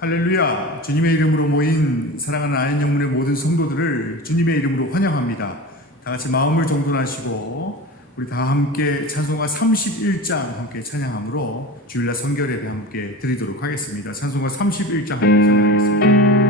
할렐루야. 주님의 이름으로 모인 사랑하는 아연 영문의 모든 성도들을 주님의 이름으로 환영합니다. 다 같이 마음을 정돈하시고 우리 다 함께 찬송가 31장 함께 찬양함으로 주일날 성결 예배 함께 드리도록 하겠습니다. 찬송가 31장 함께 찬양하겠습니다.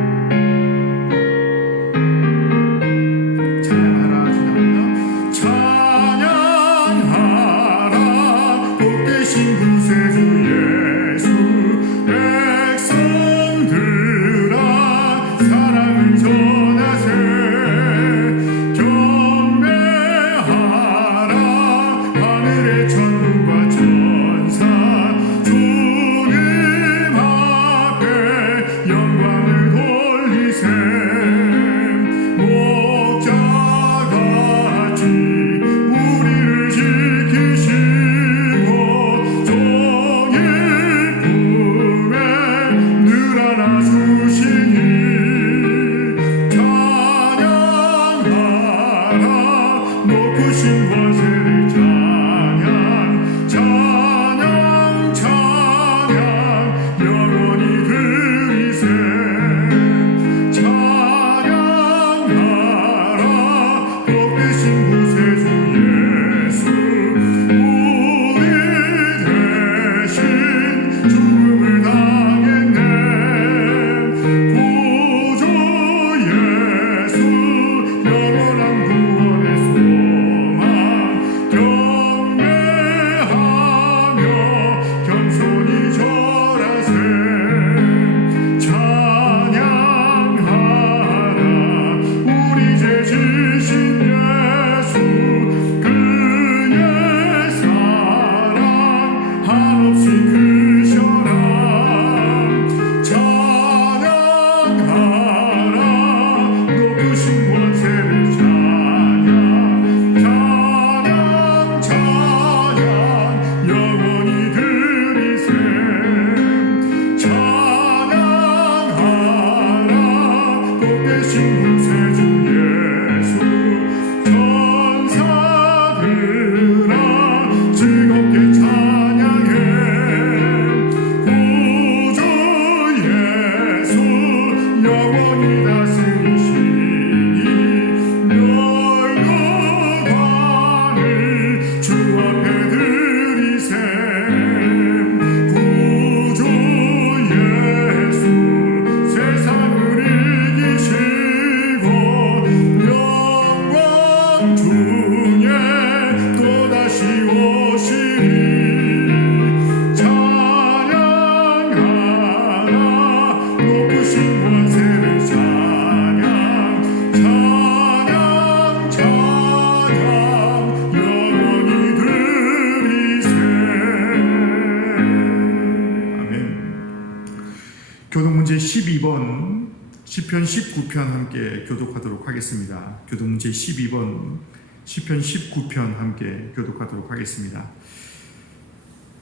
교독문제 12번 시편 19편 함께 교독하도록 하겠습니다. 교독문제 12번 시편 19편 함께 교독하도록 하겠습니다.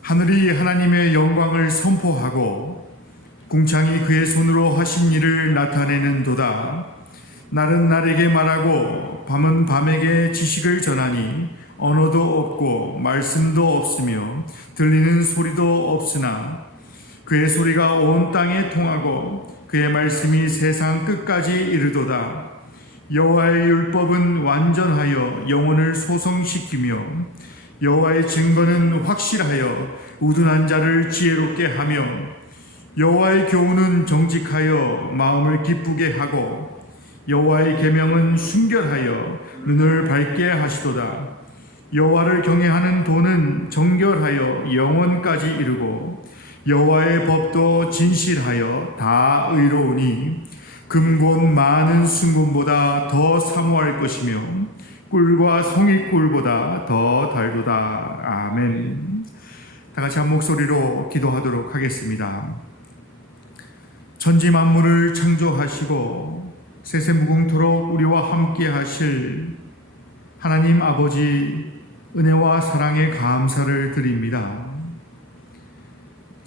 하늘이 하나님의 영광을 선포하고 궁창이 그의 손으로 하신 일을 나타내는도다. 날은 날에게 말하고 밤은 밤에게 지식을 전하니 언어도 없고 말씀도 없으며 들리는 소리도 없으나 그의 소리가 온 땅에 통하고 그의 말씀이 세상 끝까지 이르도다. 여호와의 율법은 완전하여 영혼을 소성시키며 여호와의 증거는 확실하여 우둔한 자를 지혜롭게 하며 여호와의 교훈은 정직하여 마음을 기쁘게 하고 여호와의 계명은 순결하여 눈을 밝게 하시도다. 여호와를 경외하는 도는 정결하여 영원까지 이르고 여호와의 법도 진실하여 다 의로우니 금곧 많은 순금보다 더 사모할 것이며 꿀과 송이꿀보다 더 달도다. 아멘. 다 같이 한 목소리로 기도하도록 하겠습니다. 천지 만물을 창조하시고 세세무궁토록 우리와 함께 하실 하나님 아버지 은혜와 사랑에 감사를 드립니다.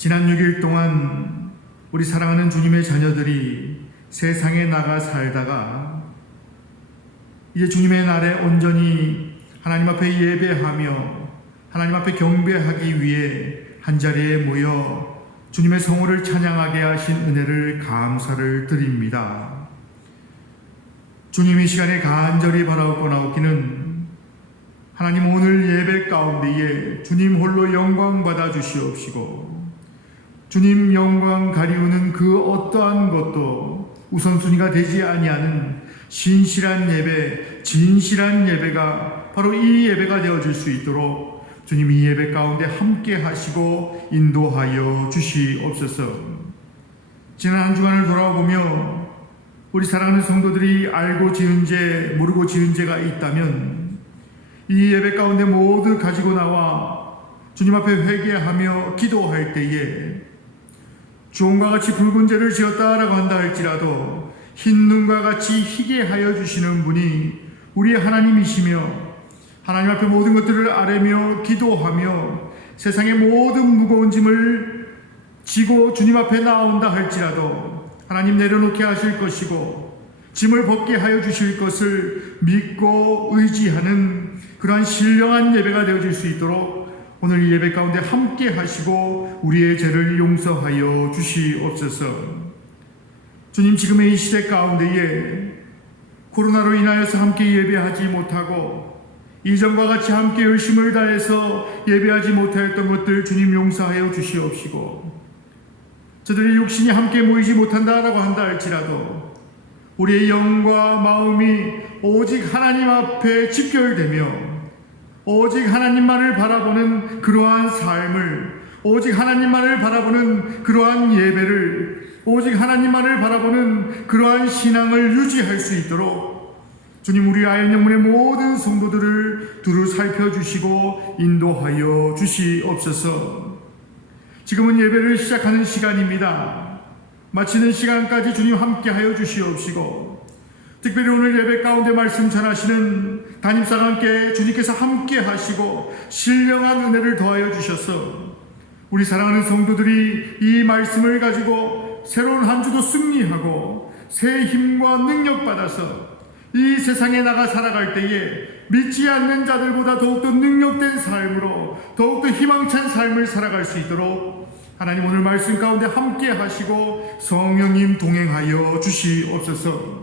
지난 6일 동안 우리 사랑하는 주님의 자녀들이 세상에 나가 살다가 이제 주님의 날에 온전히 하나님 앞에 예배하며 하나님 앞에 경배하기 위해 한자리에 모여 주님의 성호를 찬양하게 하신 은혜를 감사를 드립니다. 주님 이 시간에 간절히 바라옵기는 하나님 오늘 예배 가운데에 주님 홀로 영광 받아 주시옵시고 주님 영광 가리우는 그 어떠한 것도 우선순위가 되지 아니하는 신실한 예배, 진실한 예배가 바로 이 예배가 되어질 수 있도록 주님 이 예배 가운데 함께 하시고 인도하여 주시옵소서. 지난 한 주간을 돌아보며 우리 사랑하는 성도들이 알고 지은 죄, 모르고 지은 죄가 있다면 이 예배 가운데 모두 가지고 나와 주님 앞에 회개하며 기도할 때에 주홍과 같이 붉은 죄를 지었다라고 한다 할지라도 흰 눈과 같이 희게 하여 주시는 분이 우리의 하나님이시며 하나님 앞에 모든 것들을 아뢰며 기도하며 세상의 모든 무거운 짐을 지고 주님 앞에 나온다 할지라도 하나님 내려놓게 하실 것이고 짐을 벗게 하여 주실 것을 믿고 의지하는 그러한 신령한 예배가 되어질 수 있도록 오늘 이 예배 가운데 함께 하시고 우리의 죄를 용서하여 주시옵소서. 주님 지금의 이 시대 가운데에 코로나로 인하여서 함께 예배하지 못하고 이전과 같이 함께 열심을 다해서 예배하지 못하였던 것들 주님 용서하여 주시옵시고 저들의 육신이 함께 모이지 못한다라고 한다 할지라도 우리의 영과 마음이 오직 하나님 앞에 집결되며 오직 하나님만을 바라보는 그러한 삶을 오직 하나님만을 바라보는 그러한 예배를 오직 하나님만을 바라보는 그러한 신앙을 유지할 수 있도록 주님 우리 아연 영문의 모든 성도들을 두루 살펴주시고 인도하여 주시옵소서. 지금은 예배를 시작하는 시간입니다. 마치는 시간까지 주님 함께하여 주시옵시고 특별히 오늘 예배 가운데 말씀 전하시는 담임사가 함께 주님께서 함께 하시고 신령한 은혜를 더하여 주셔서 우리 사랑하는 성도들이 이 말씀을 가지고 새로운 한 주도 승리하고 새 힘과 능력 받아서 이 세상에 나가 살아갈 때에 믿지 않는 자들보다 더욱더 능력된 삶으로 더욱더 희망찬 삶을 살아갈 수 있도록 하나님 오늘 말씀 가운데 함께 하시고 성령님 동행하여 주시옵소서.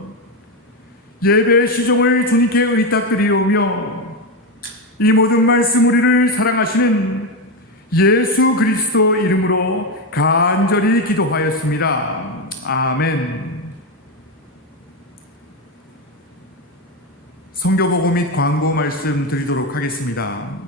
예배의 시종을 주님께 의탁드리오며 이 모든 말씀 우리를 사랑하시는 예수 그리스도 이름으로 간절히 기도하였습니다. 아멘. 성경보고 및 광고 말씀 드리도록 하겠습니다.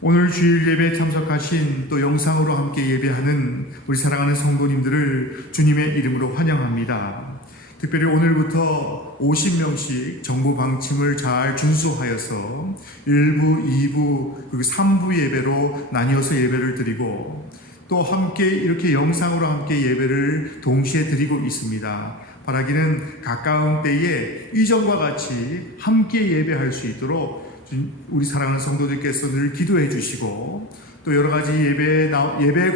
오늘 주일 예배에 참석하신 또 영상으로 함께 예배하는 우리 사랑하는 성도님들을 주님의 이름으로 환영합니다. 특별히 오늘부터 50명씩 정부 방침을 잘 준수하여서 1부, 2부, 그리고 3부 예배로 나뉘어서 예배를 드리고 또 함께 이렇게 영상으로 함께 예배를 동시에 드리고 있습니다. 바라기는 가까운 때에 이전과 같이 함께 예배할 수 있도록 우리 사랑하는 성도들께서 늘 기도해 주시고 또 여러 가지 예배에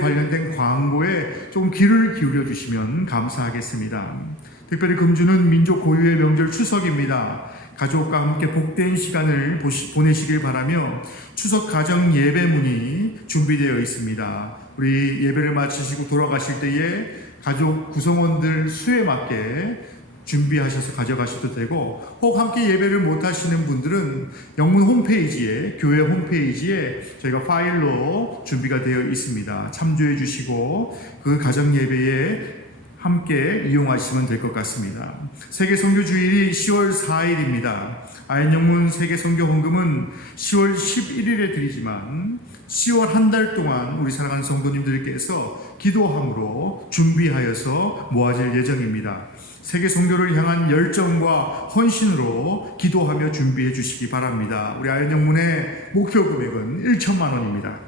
관련된 광고에 좀 귀를 기울여 주시면 감사하겠습니다. 특별히 금주는 민족 고유의 명절 추석입니다. 가족과 함께 복된 시간을 보내시길 바라며 추석 가정 예배문이 준비되어 있습니다. 우리 예배를 마치시고 돌아가실 때에 가족 구성원들 수에 맞게 준비하셔서 가져가셔도 되고 혹 함께 예배를 못 하시는 분들은 영문 홈페이지에 교회 홈페이지에 저희가 파일로 준비가 되어 있습니다. 참조해 주시고 그 가정 예배에 함께 이용하시면 될 것 같습니다. 세계 선교 주일이 10월 4일입니다. 아연 영문 세계 선교 헌금은 10월 11일에 드리지만 10월 한 달 동안 우리 사랑하는 성도님들께서 기도함으로 준비하여서 모아질 예정입니다. 세계 선교를 향한 열정과 헌신으로 기도하며 준비해 주시기 바랍니다. 우리 아연 영문의 목표 금액은 1천만 원입니다.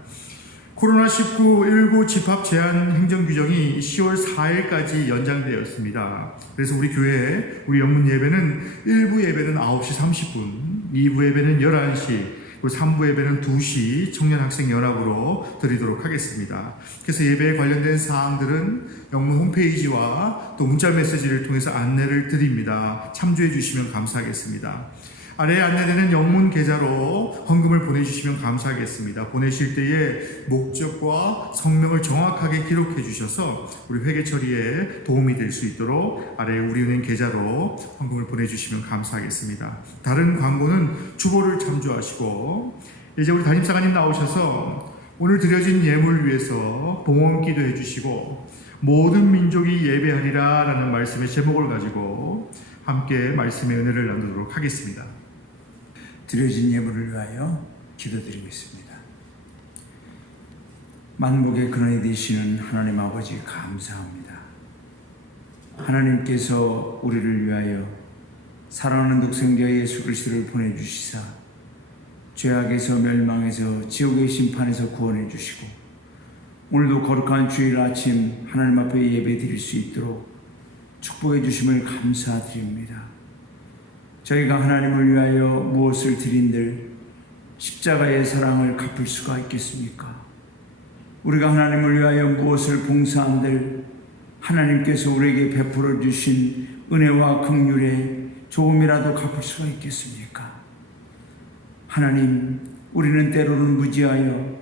코로나19 집합 제한 행정 규정이 10월 4일까지 연장되었습니다. 그래서 우리 교회, 우리 영문 예배는 1부 예배는 9시 30분, 2부 예배는 11시, 그리고 3부 예배는 2시 청년학생연합으로 드리도록 하겠습니다. 그래서 예배에 관련된 사항들은 영문 홈페이지와 또 문자 메시지를 통해서 안내를 드립니다. 참조해 주시면 감사하겠습니다. 아래에 안내되는 영문 계좌로 헌금을 보내주시면 감사하겠습니다. 보내실 때에 목적과 성명을 정확하게 기록해 주셔서 우리 회계 처리에 도움이 될 수 있도록 아래에 우리은행 계좌로 헌금을 보내주시면 감사하겠습니다. 다른 광고는 주보를 참조하시고, 이제 우리 담임사관님 나오셔서 오늘 드려진 예물을 위해서 봉헌 기도해 주시고 모든 민족이 예배하리라 라는 말씀의 제목을 가지고 함께 말씀의 은혜를 나누도록 하겠습니다. 드려진 예물을 위하여 기도드리겠습니다. 만복의 근원이 되시는 하나님 아버지 감사합니다. 하나님께서 우리를 위하여 사랑하는 독생자 예수 그리스도를 보내주시사 죄악에서 멸망에서 지옥의 심판에서 구원해 주시고 오늘도 거룩한 주일 아침 하나님 앞에 예배 드릴 수 있도록 축복해 주심을 감사드립니다. 저희가 하나님을 위하여 무엇을 드린들 십자가의 사랑을 갚을 수가 있겠습니까? 우리가 하나님을 위하여 무엇을 봉사한들 하나님께서 우리에게 베풀어 주신 은혜와 긍휼에 조금이라도 갚을 수가 있겠습니까? 하나님, 우리는 때로는 무지하여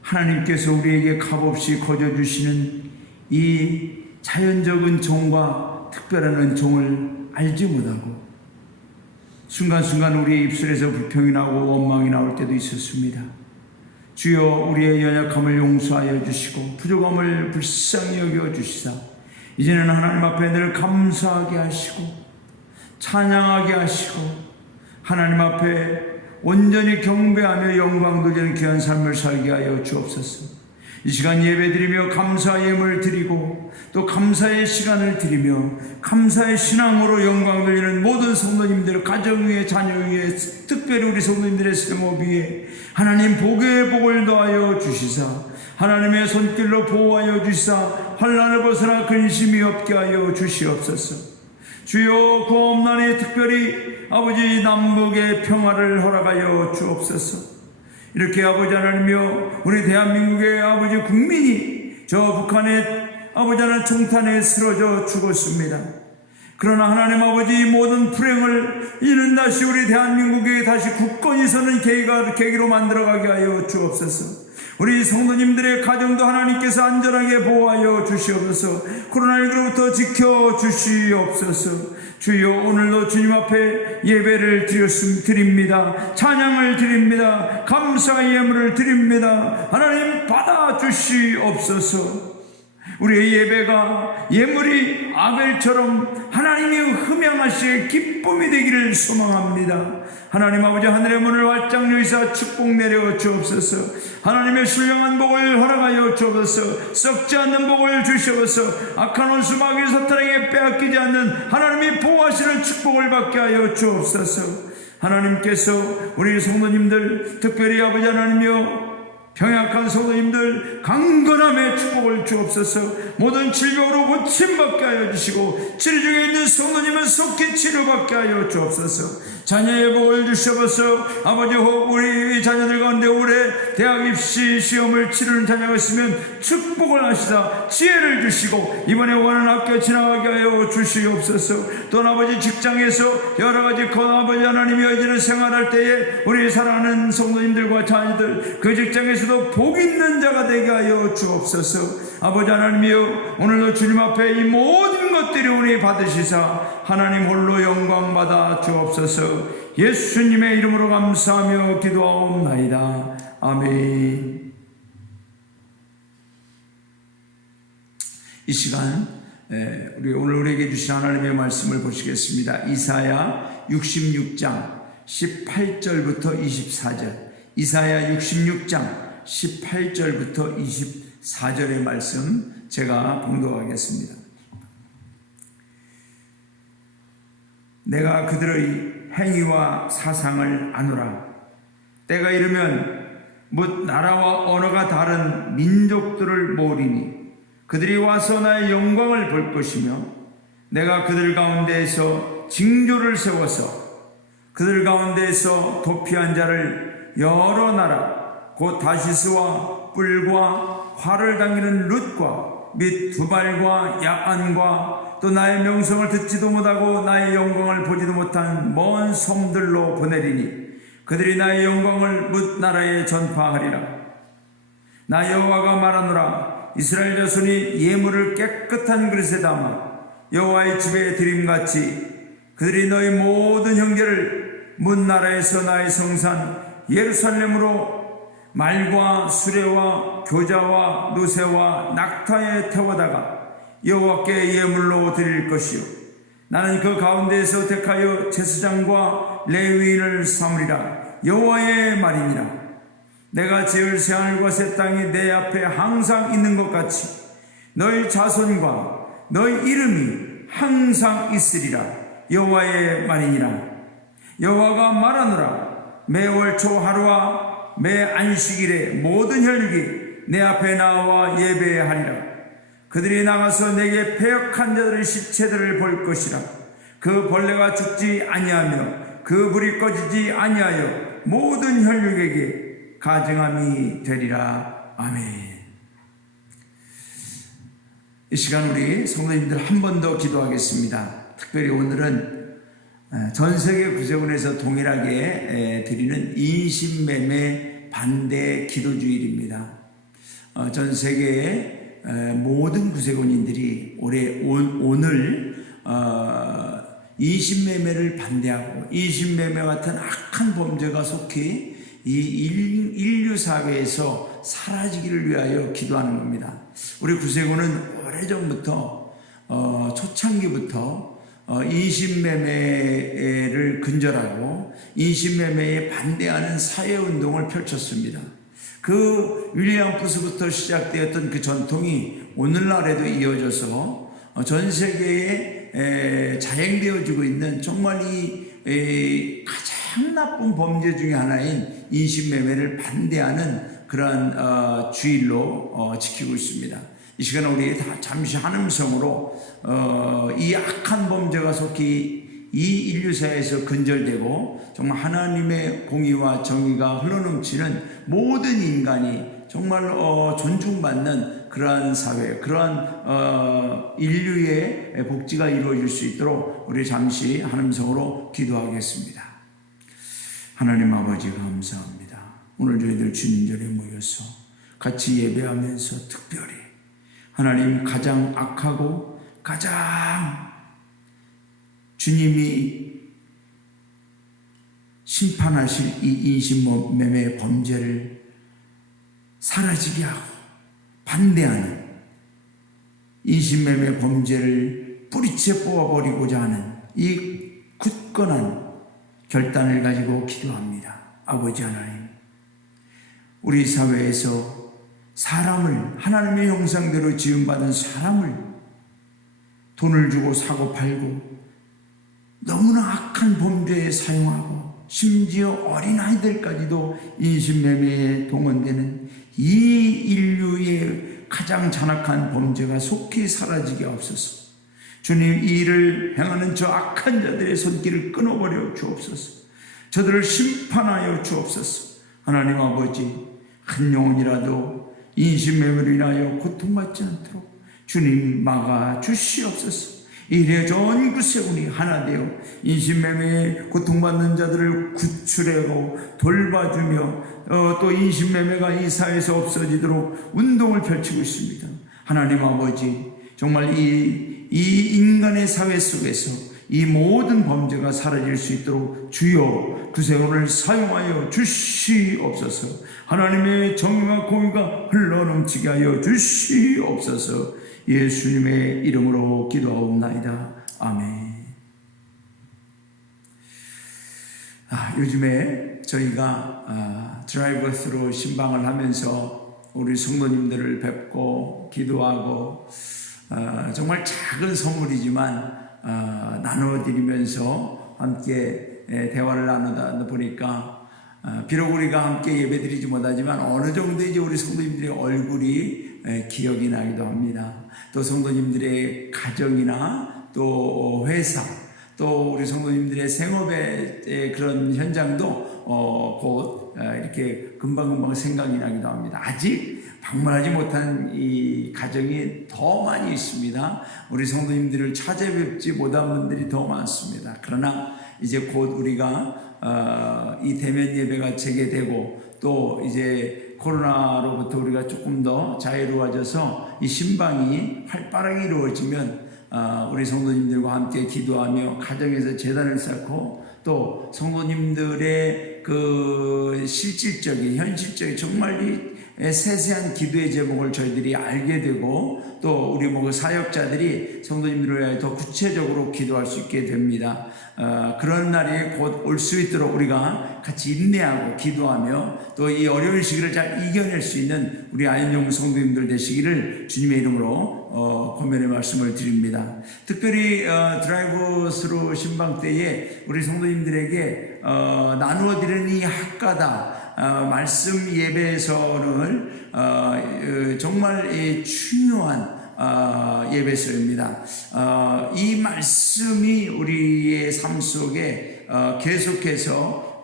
하나님께서 우리에게 값없이 거저 주시는 이 자연적 은총과 특별한 은총을 알지 못하고 순간순간 우리의 입술에서 불평이 나오고 원망이 나올 때도 있었습니다. 주여, 우리의 연약함을 용서하여 주시고 부족함을 불쌍히 여겨 주시사 이제는 하나님 앞에 늘 감사하게 하시고 찬양하게 하시고 하나님 앞에 온전히 경배하며 영광 돌리는 귀한 삶을 살게 하여 주옵소서. 이 시간 예배드리며 감사 예물 드리고 또 감사의 시간을 드리며 감사의 신앙으로 영광 돌리는 모든 성도님들 가정 위에 자녀 위에 특별히 우리 성도님들의 세모 위에 하나님 복의 복을 더하여 주시사 하나님의 손길로 보호하여 주시사 환난을 벗어나 근심이 없게 하여 주시옵소서. 주여, 구원난에 특별히 아버지 남북의 평화를 허락하여 주옵소서. 이렇게 아버지 하나님이여 우리 대한민국의 아버지 국민이 저 북한의 아버지 하나님 총탄에 쓰러져 죽었습니다. 그러나 하나님 아버지 모든 불행을 이는 다시 우리 대한민국에 다시 굳건히 서는 계기로 만들어가게 하여 주옵소서. 우리 성도님들의 가정도 하나님께서 안전하게 보호하여 주시옵소서. 코로나19로부터 지켜주시옵소서. 주여, 오늘도 주님 앞에 예배를 드립니다. 찬양을 드립니다. 감사의 예물을 드립니다. 하나님 받아주시옵소서. 우리의 예배가 예물이 아벨처럼 하나님이 흠양하시에 기쁨이 되기를 소망합니다. 하나님 아버지, 하늘의 문을 활짝 여시사 축복 내려 주옵소서. 하나님의 신령한 복을 허락하여 주옵소서. 썩지 않는 복을 주시옵소서. 악한 원수 마귀 사탄에게 빼앗기지 않는 하나님이 보호하시는 축복을 받게 하여 주옵소서. 하나님께서 우리 성도님들 특별히 아버지 하나님이여 병약한 성도님들 강건함의 축복을 주옵소서. 모든 질병으로 고침받게 하여 주시고 치료 중에 있는 성도님은 속히 치료받게 하여 주옵소서. 자녀의 복을 주시옵소서. 아버지, 우리 자녀들 가운데 올해 대학 입시 시험을 치르는 자녀가 있으면 축복을 하시다 지혜를 주시고 이번에 원하는 학교 지나가게 하여 주시옵소서. 또 아버지 직장에서 여러가지 아버지 하나님이 이제는 생활할 때에 우리 사랑하는 성도님들과 자녀들 그 직장에서도 복 있는 자가 되게 하여 주옵소서. 아버지 하나님이여, 오늘도 주님 앞에 이 모든 것들이 우리 받으시사 하나님 홀로 영광 받아 주옵소서. 예수님의 이름으로 감사하며 기도하옵나이다. 아멘. 이 시간 우리 오늘 우리에게 주신 하나님의 말씀을 보시겠습니다. 이사야 66장 18절부터 24절. 이사야 66장 18절부터 24절의 말씀 제가 봉독하겠습니다. 내가 그들의 행위와 사상을 아노라. 때가 이르면 뭇 나라와 언어가 다른 민족들을 모으리니 그들이 와서 나의 영광을 볼 것이며 내가 그들 가운데에서 징조를 세워서 그들 가운데에서 도피한 자를 여러 나라 곧 다시스와 뿔과 활을 당기는 룻과 및 두발과 야안과 또 나의 명성을 듣지도 못하고 나의 영광을 보지도 못한 먼 섬들로 보내리니 그들이 나의 영광을 뭇 나라에 전파하리라. 나 여호와가 말하노라. 이스라엘 자손이 예물을 깨끗한 그릇에 담아 여호와의 집에 드림같이 그들이 너희 모든 형제를 뭇 나라에서 나의 성산 예루살렘으로 말과 수레와 교자와 노새와 낙타에 태워다가 여호와께 예물로 드릴 것이요 나는 그 가운데에서 택하여 제사장과 레위인을 삼으리라. 여호와의 말이니라. 내가 지을 새하늘과 새 땅이 내 앞에 항상 있는 것 같이 너희 자손과 너희 이름이 항상 있으리라. 여호와의 말이니라. 여호와가 말하노라. 매월 초 하루와 매 안식일에 모든 혈육이 내 앞에 나와 예배하리라. 그들이 나가서 내게 패역한 자들의 시체들을 볼 것이라. 그 벌레가 죽지 아니하며 그 불이 꺼지지 아니하여 모든 혈육에게 가증함이 되리라. 아멘. 이 시간 우리 성도님들 한 번 더 기도하겠습니다. 특별히 오늘은 전 세계 구세군에서 동일하게 드리는 인신매매 반대 기도주일입니다. 전 세계의 모든 구세군인들이 오늘 인신매매를 반대하고 인신매매 같은 악한 범죄가 속히 이 인류 사회에서 사라지기를 위하여 기도하는 겁니다. 우리 구세군은 오래전부터 초창기부터 인신매매를 근절하고 인신매매에 반대하는 사회운동을 펼쳤습니다. 그 윌리엄 푸스부터 시작되었던 그 전통이 오늘날에도 이어져서 전 세계에 자행되어지고 있는 정말 이 가장 나쁜 범죄 중에 하나인 인신매매를 반대하는 그러한 주일로 지키고 있습니다. 이 시간에 우리 다 잠시 한음성으로 이 악한 범죄가 속히 이 인류사에서 근절되고 정말 하나님의 공의와 정의가 흘러넘치는 모든 인간이 정말 존중받는 그러한 사회, 그러한 인류의 복지가 이루어질 수 있도록 우리 잠시 한음성으로 기도하겠습니다. 하나님 아버지 감사합니다. 오늘 저희들 주님 전에 모여서 같이 예배하면서 특별히 하나님 가장 악하고 가장 주님이 심판하실 이 인신매매 범죄를 사라지게 하고 반대하는 인신매매 범죄를 뿌리째 뽑아버리고자 하는 이 굳건한 결단을 가지고 기도합니다. 아버지 하나님, 우리 사회에서 사람을 하나님의 형상대로 지음받은 사람을 돈을 주고 사고 팔고 너무나 악한 범죄에 사용하고 심지어 어린아이들까지도 인신매매에 동원되는 이 인류의 가장 잔악한 범죄가 속히 사라지게 하옵소서. 주님, 이 일을 행하는 저 악한 자들의 손길을 끊어버려 주옵소서. 저들을 심판하여 주옵소서. 하나님 아버지, 한 영혼이라도 인신매매로 인하여 고통받지 않도록 주님 막아 주시옵소서. 이래 전 구세군이 하나 되어 인신매매에 고통받는 자들을 구출하고 돌봐주며 또 인신매매가 이 사회에서 없어지도록 운동을 펼치고 있습니다. 하나님 아버지, 정말 이 인간의 사회 속에서 이 모든 범죄가 사라질 수 있도록 주여 구세군을 사용하여 주시옵소서. 하나님의 정의와 공의가 흘러넘치게 하여 주시옵소서. 예수님의 이름으로 기도하옵나이다. 아멘. 요즘에 저희가 드라이브 스루 신방을 하면서 우리 성도님들을 뵙고 기도하고 정말 작은 선물이지만 나눠드리면서 함께 대화를 나누다 보니까 비록 우리가 함께 예배드리지 못하지만 어느 정도 이제 우리 성도님들의 얼굴이 기억이 나기도 합니다. 또 성도님들의 가정이나 또 회사, 또 우리 성도님들의 생업의 그런 현장도 곧 이렇게 금방금방 생각이 나기도 합니다. 아직 방문하지 못한 이 가정이 더 많이 있습니다. 우리 성도님들을 찾아뵙지 못한 분들이 더 많습니다. 그러나 이제 곧 우리가 이 대면 예배가 재개되고 또 이제 코로나로부터 우리가 조금 더 자유로워져서 이 신방이 활발하게 이루어지면 우리 성도님들과 함께 기도하며 가정에서 제단을 쌓고 또 성도님들의 그 실질적인 현실적인 정말 이 세세한 기도의 제목을 저희들이 알게 되고 또 우리 뭐 사역자들이 성도님들을 위하여 더 구체적으로 기도할 수 있게 됩니다. 그런 날이 곧 올 수 있도록 우리가 같이 인내하고 기도하며 또 이 어려운 시기를 잘 이겨낼 수 있는 우리 아현종 성도님들 되시기를 주님의 이름으로 권면의 말씀을 드립니다. 특별히 드라이브 스루 신방 때에 우리 성도님들에게 나누어 드리는 이 학가다 말씀 예배서를 정말 중요한 예배서입니다. 이 말씀이 우리의 삶 속에 계속해서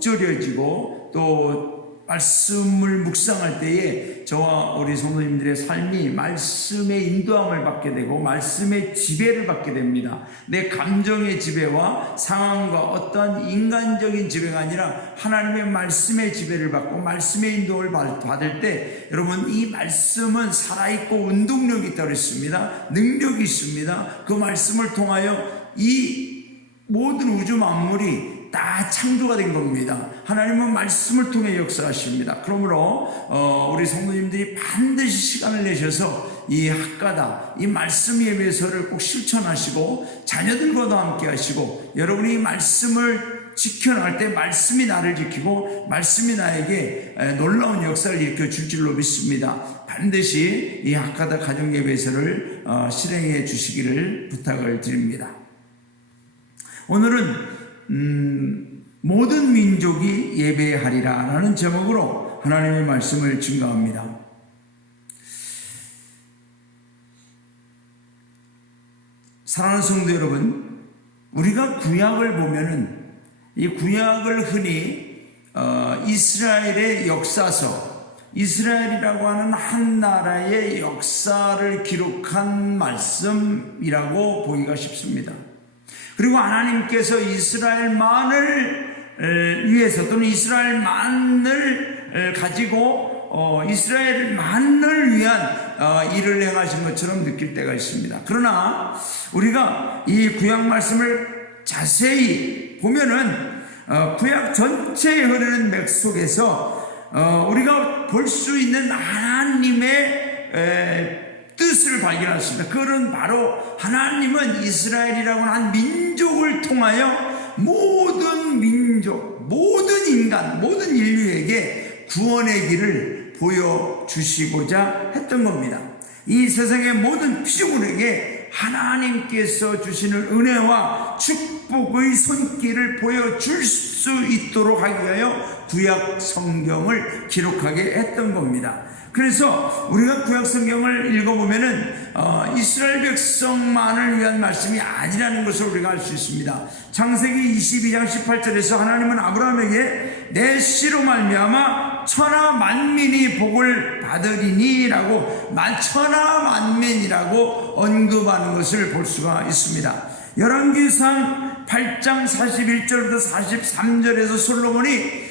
읊조려지고 또 말씀을 묵상할 때에 저와 우리 성도님들의 삶이 말씀의 인도함을 받게 되고 말씀의 지배를 받게 됩니다. 내 감정의 지배와 상황과 어떠한 인간적인 지배가 아니라 하나님의 말씀의 지배를 받고 말씀의 인도를 받을 때 여러분 이 말씀은 살아있고 운동력이 있다고 했습니다. 능력이 있습니다. 그 말씀을 통하여 이 모든 우주 만물이 다 창조가 된 겁니다. 하나님은 말씀을 통해 역사하십니다. 그러므로 우리 성도님들이 반드시 시간을 내셔서 이 학가다 이 말씀 예배서를 꼭 실천하시고 자녀들과도 함께 하시고 여러분이 이 말씀을 지켜나갈 때 말씀이 나를 지키고 말씀이 나에게 놀라운 역사를 일으켜 줄 줄로 믿습니다. 반드시 이 학가다 가정 예배서를 실행해 주시기를 부탁을 드립니다. 오늘은 모든 민족이 예배하리라 라는 제목으로 하나님의 말씀을 증거합니다. 사랑하는 성도 여러분, 우리가 구약을 보면은 이 구약을 흔히 이스라엘의 역사서, 이스라엘이라고 하는 한 나라의 역사를 기록한 말씀이라고 보기가 쉽습니다. 그리고 하나님께서 이스라엘만을 위해서 또는 이스라엘만을 가지고 이스라엘만을 위한 일을 행하신 것처럼 느낄 때가 있습니다. 그러나 우리가 이 구약 말씀을 자세히 보면은 구약 전체에 흐르는 맥 속에서 우리가 볼 수 있는 하나님의 뜻을 발견할 수 있습니다. 그건 바로 하나님은 이스라엘이라고 하는 한 민족을 통하여 모든 민족, 모든 인간, 모든 인류에게 구원의 길을 보여주시고자 했던 겁니다. 이 세상의 모든 피조물에게 하나님께서 주시는 은혜와 축복의 손길을 보여줄 수 있도록 하기 위하여 구약 성경을 기록하게 했던 겁니다. 그래서 우리가 구약 성경을 읽어보면은 이스라엘 백성만을 위한 말씀이 아니라는 것을 우리가 알 수 있습니다. 창세기 22장 18절에서 하나님은 아브라함에게 내 씨로 말미암아 천하 만민이 복을 받으리니라고 천하 만민이라고 언급하는 것을 볼 수가 있습니다. 열왕기상 8장 41절부터 43절에서 솔로몬이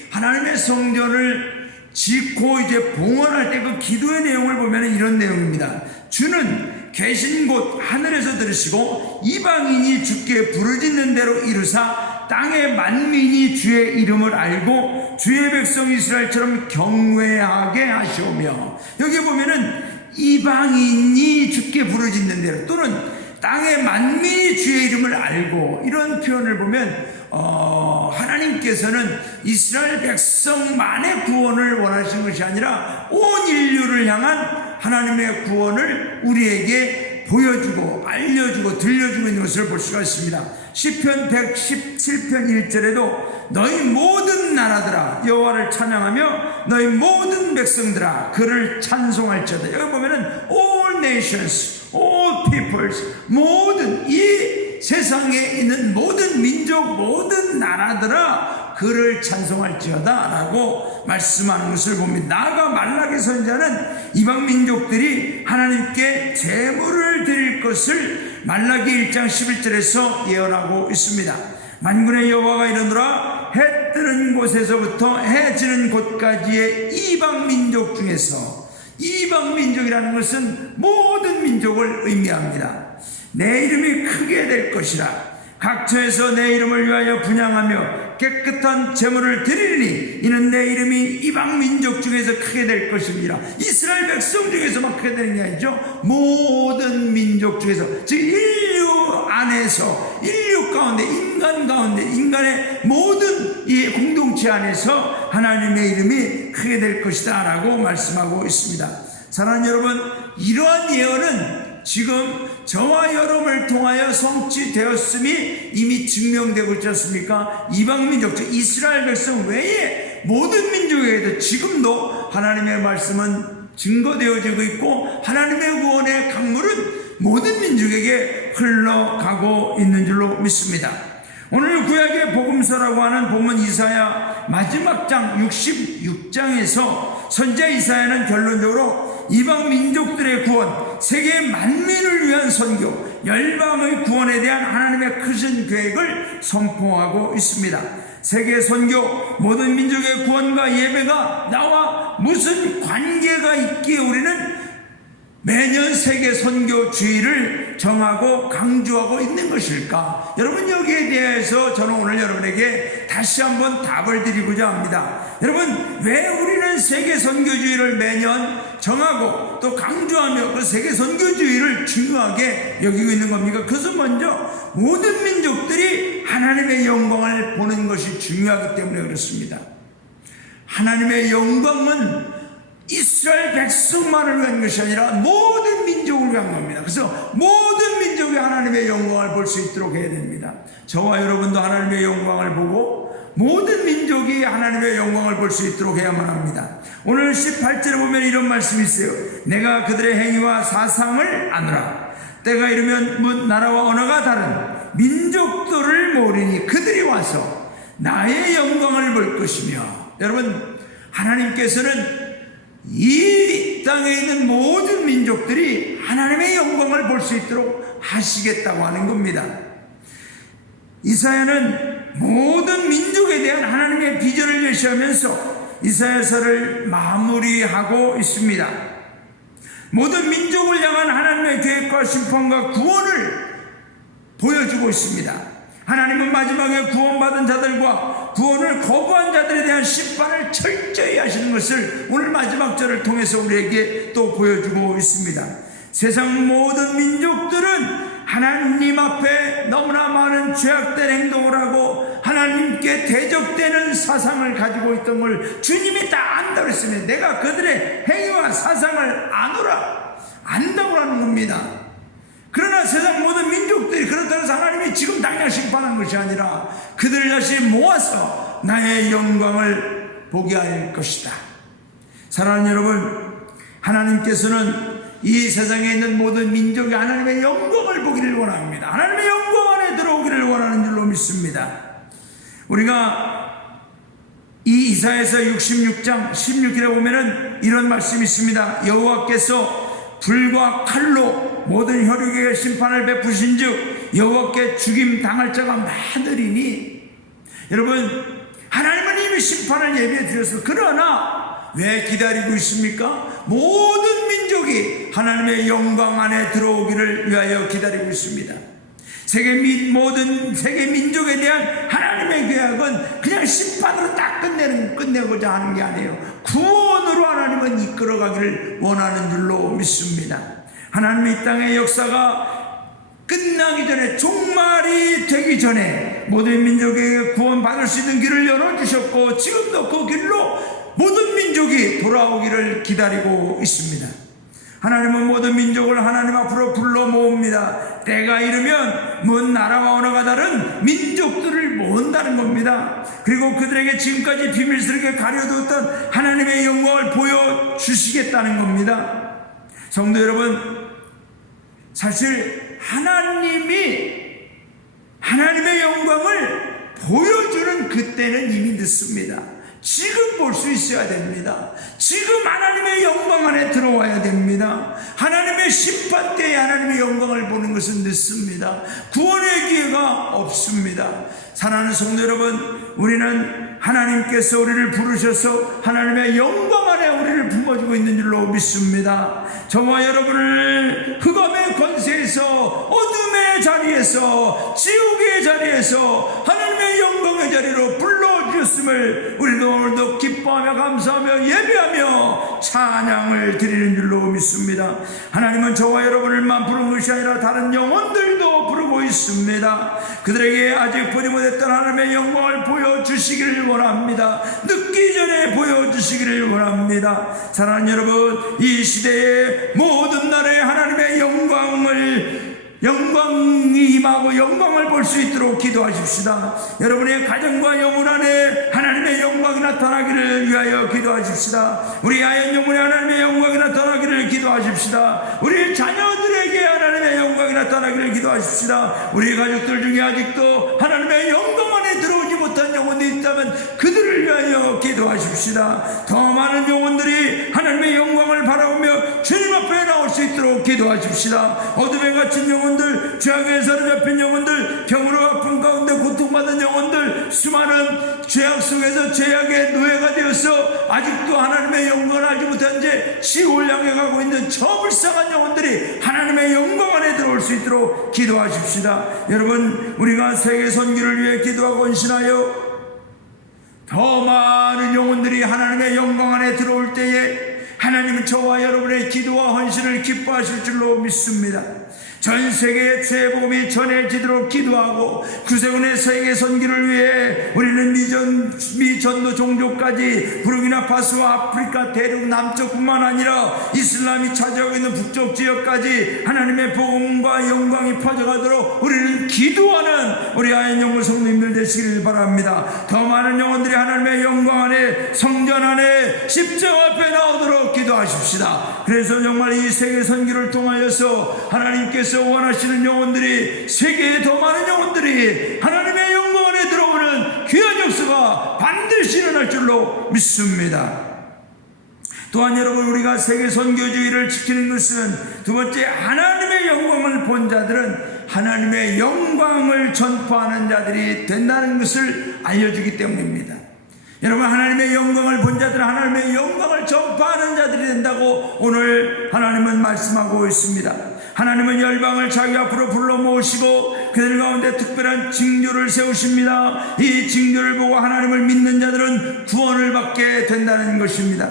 하나님의 성전을 짓고 이제 봉헌할 때 그 기도의 내용을 보면 이런 내용입니다. 주는 계신 곳 하늘에서 들으시고 이방인이 주께 부르짖는 대로 이루사 땅의 만민이 주의 이름을 알고 주의 백성 이스라엘처럼 경외하게 하시오며, 여기 보면은 이방인이 주께 부르짖는 대로 또는 땅의 만민이 주의 이름을 알고, 이런 표현을 보면 하나님께서는 이스라엘 백성만의 구원을 원하신 것이 아니라 온 인류를 향한 하나님의 구원을 우리에게 보여주고 알려주고 들려주고 있는 것을 볼 수가 있습니다. 시편 117편 1절에도 너희 모든 나라들아 여호와를 찬양하며 너희 모든 백성들아 그를 찬송할지어다. 여기 보면은 all nations, all peoples, 모든 이 세상에 있는 모든 민족, 모든 나라들아 그를 찬송할지어다 라고 말씀하는 것을 봅니다. 나아가 말라기 선지자는 이방 민족들이 하나님께 제물을 드릴 것을 말라기 1장 11절에서 예언하고 있습니다. 만군의 여호와가 이르노라 해 뜨는 곳에서부터 해 지는 곳까지의 이방 민족 중에서, 이방 민족이라는 것은 모든 민족을 의미합니다. 내 이름이 크게 될 것이라 각처에서 내 이름을 위하여 분향하며 깨끗한 제물을 드리니 이는 내 이름이 이방 민족 중에서 크게 될 것입니다. 이스라엘 백성 중에서만 크게 되는 게 아니죠. 모든 민족 중에서, 즉 인류 안에서, 인류 가운데, 인간 가운데, 인간의 모든 이 공동체 안에서 하나님의 이름이 크게 될 것이다 라고 말씀하고 있습니다. 사랑하는 여러분, 이러한 예언은 지금 저와 여러분을 통하여 성취되었음이 이미 증명되고 있지 않습니까? 이방민족, 즉 이스라엘 백성 외에 모든 민족에게도 지금도 하나님의 말씀은 증거되어지고 있고 하나님의 구원의 강물은 모든 민족에게 흘러가고 있는 줄로 믿습니다. 오늘 구약의 복음서라고 하는 본문 이사야 마지막 장 66장에서 선지자 이사야는 결론적으로 이방 민족들의 구원, 세계 만민을 위한 선교, 열방의 구원에 대한 하나님의 크신 계획을 선포하고 있습니다. 세계 선교, 모든 민족의 구원과 예배가 나와 무슨 관계가 있기에 우리는 매년 세계 선교 주의를 정하고 강조하고 있는 것일까? 여러분, 여기에 대해서 저는 오늘 여러분에게 다시 한번 답을 드리고자 합니다. 여러분, 왜 우리는 세계 선교주의를 매년 정하고 또 강조하며 그 세계 선교주의를 중요하게 여기고 있는 겁니까? 그것은 먼저 모든 민족들이 하나님의 영광을 보는 것이 중요하기 때문에 그렇습니다. 하나님의 영광은 이스라엘 백성만을 위한 것이 아니라 모든 민족을 위한 겁니다. 그래서 모든 민족이 하나님의 영광을 볼 수 있도록 해야 됩니다. 저와 여러분도 하나님의 영광을 보고 모든 민족이 하나님의 영광을 볼 수 있도록 해야만 합니다. 오늘 18절에 보면 이런 말씀이 있어요. 내가 그들의 행위와 사상을 아노라. 때가 이르면 나라와 언어가 다른 민족들을 모으리니 그들이 와서 나의 영광을 볼 것이며, 여러분, 하나님께서는 이 땅에 있는 모든 민족들이 하나님의 영광을 볼 수 있도록 하시겠다고 하는 겁니다. 이사야는 모든 민족에 대한 하나님의 비전을 제시하면서 이사야서를 마무리하고 있습니다. 모든 민족을 향한 하나님의 계획과 심판과 구원을 보여주고 있습니다. 하나님은 마지막에 구원받은 자들과 구원을 거부한 자들에 대한 심판을 철저히 하시는 것을 오늘 마지막 절을 통해서 우리에게 또 보여주고 있습니다. 세상 모든 민족들은 하나님 앞에 너무나 많은 죄악된 행동을 하고 하나님께 대적되는 사상을 가지고 있던 걸 주님이 다 안다고 했습니다. 내가 그들의 행위와 사상을 아노라, 안다고 하는 겁니다. 그러나 세상 모든 민족들이 그렇다고 해서 하나님이 지금 당장 심판한 것이 아니라 그들을 다시 모아서 나의 영광을 보게 할 것이다. 사랑하는 여러분, 하나님께서는 이 세상에 있는 모든 민족이 하나님의 영광을 보기를 원합니다. 하나님의 영광 안에 들어오기를 원하는 줄로 믿습니다. 우리가 이 이사야서 66장 16절에 보면은 이런 말씀이 있습니다. 여호와께서 불과 칼로 모든 혈육에게 심판을 베푸신 즉 여호와께 죽임 당할 자가 많으리니, 여러분, 하나님은 이미 심판을 예비해 주셨어요. 그러나 왜 기다리고 있습니까? 모든 민족이 하나님의 영광 안에 들어오기를 위하여 기다리고 있습니다. 모든 세계 민족에 대한 하나님의 계약은 그냥 심판으로 딱 끝내고자 하는 게 아니에요. 구원으로 하나님은 이끌어가기를 원하는 줄로 믿습니다. 하나님의 이 땅의 역사가 끝나기 전에, 종말이 되기 전에 모든 민족에게 구원받을 수 있는 길을 열어주셨고 지금도 그 길로 모든 민족이 돌아오기를 기다리고 있습니다. 하나님은 모든 민족을 하나님 앞으로 불러 모읍니다. 때가 이르면 먼 나라와 언어가 다른 민족들을 모은다는 겁니다. 그리고 그들에게 지금까지 비밀스럽게 가려두었던 하나님의 영광을 보여주시겠다는 겁니다. 성도 여러분, 사실 하나님이 하나님의 영광을 보여주는 그때는 이미 늦습니다. 지금 볼 수 있어야 됩니다. 지금 하나님의 영광 안에 들어와야 됩니다. 하나님의 심판 때에 하나님의 영광을 보는 것은 늦습니다. 구원의 기회가 없습니다. 사랑하는 성도 여러분, 우리는 하나님께서 우리를 부르셔서 하나님의 영광 안에 우리를 품어주고 있는 줄로 믿습니다. 저와 여러분을 흑암의 권세에서, 어둠의 자리에서, 지옥의 자리에서 하나님의 영광의 자리로 불러주셨음을 우리도 오늘도 기뻐하며 감사하며 예배하며 찬양을 드리는 줄로 믿습니다. 하나님은 저와 여러분을만 부른 것이 아니라 다른 영혼들도 부르고 있습니다. 그들에게 아직 보지 못했던 하나님의 영광을 보여주시기를 원합니다. 늦기 전에 보여주시기를 원합니다. 사랑하는 여러분, 이 시대의 모든 날에 하나님의 영광이 임하고 영광을 볼 수 있도록 기도하십시다. 여러분의 가정과 영혼 안에 하나님의 영광이 나타나기를 위하여 기도하십시다. 우리 아연 영혼에 하나님의 영광이 나타나기를 기도하십시다. 우리 자녀들에게 하나님의 영광이 나타나기를 기도하십시다. 우리 가족들 중에 아직도 하나님의 영광 안에 들어오지 못한 영혼들이 있다면 그들을 위하여 기도하십시다. 더 많은 영혼들이 하나님의 영광을 바라보며 주님 앞에 나올 수 있도록 기도하십시다. 어둠에 갇힌 영혼들, 죄악에 사로잡힌 영혼들, 병으로 아픈 가운데 고통받은 영혼들, 수많은 죄악 속에서 죄악의 노예가 되어서 아직도 하나님의 영광을 알지 못한 채 지옥을 향해 가고 있는 저 불쌍한 영혼들이 하나님의 영광 안에 들어올 수 있도록 기도하십시다. 여러분, 우리가 세계 선교를 위해 기도하고 헌신하여 더 많은 영혼들이 하나님의 영광 안에 들어올 때에 하나님은 저와 여러분의 기도와 헌신을 기뻐하실 줄로 믿습니다. 전 세계에 주의 복음이 전해지도록 기도하고 구세군의 세계 선기를 위해 우리는 미전도 종족까지 부르키나파소와 아프리카 대륙 남쪽뿐만 아니라 이슬람이 차지하고 있는 북쪽 지역까지 하나님의 복음과 영광이 퍼져가도록 우리는 기도하는 우리 아연 영혼 성도님들 되시기를 바랍니다. 더 많은 영혼들이 하나님의 영광 안에, 성전 안에, 십자가 앞에 나오도록 기도하십시다. 그래서 정말 이 세계 선기를 통하여서 하나님께서 원하시는 영혼들이, 세계에 더 많은 영혼들이 하나님의 영광 안에 들어오는 귀한 역사가 반드시 일어날 줄로 믿습니다. 또한 여러분, 우리가 세계 선교주의를 지키는 것은 두 번째, 하나님의 영광을 본 자들은 하나님의 영광을 전파하는 자들이 된다는 것을 알려주기 때문입니다. 여러분, 하나님의 영광을 본 자들은 하나님의 영광을 전파하는 자들이 된다고 오늘 하나님은 말씀하고 있습니다. 하나님은 열방을 자기 앞으로 불러 모으시고 그들 가운데 특별한 징조를 세우십니다. 이 징조를 보고 하나님을 믿는 자들은 구원을 받게 된다는 것입니다.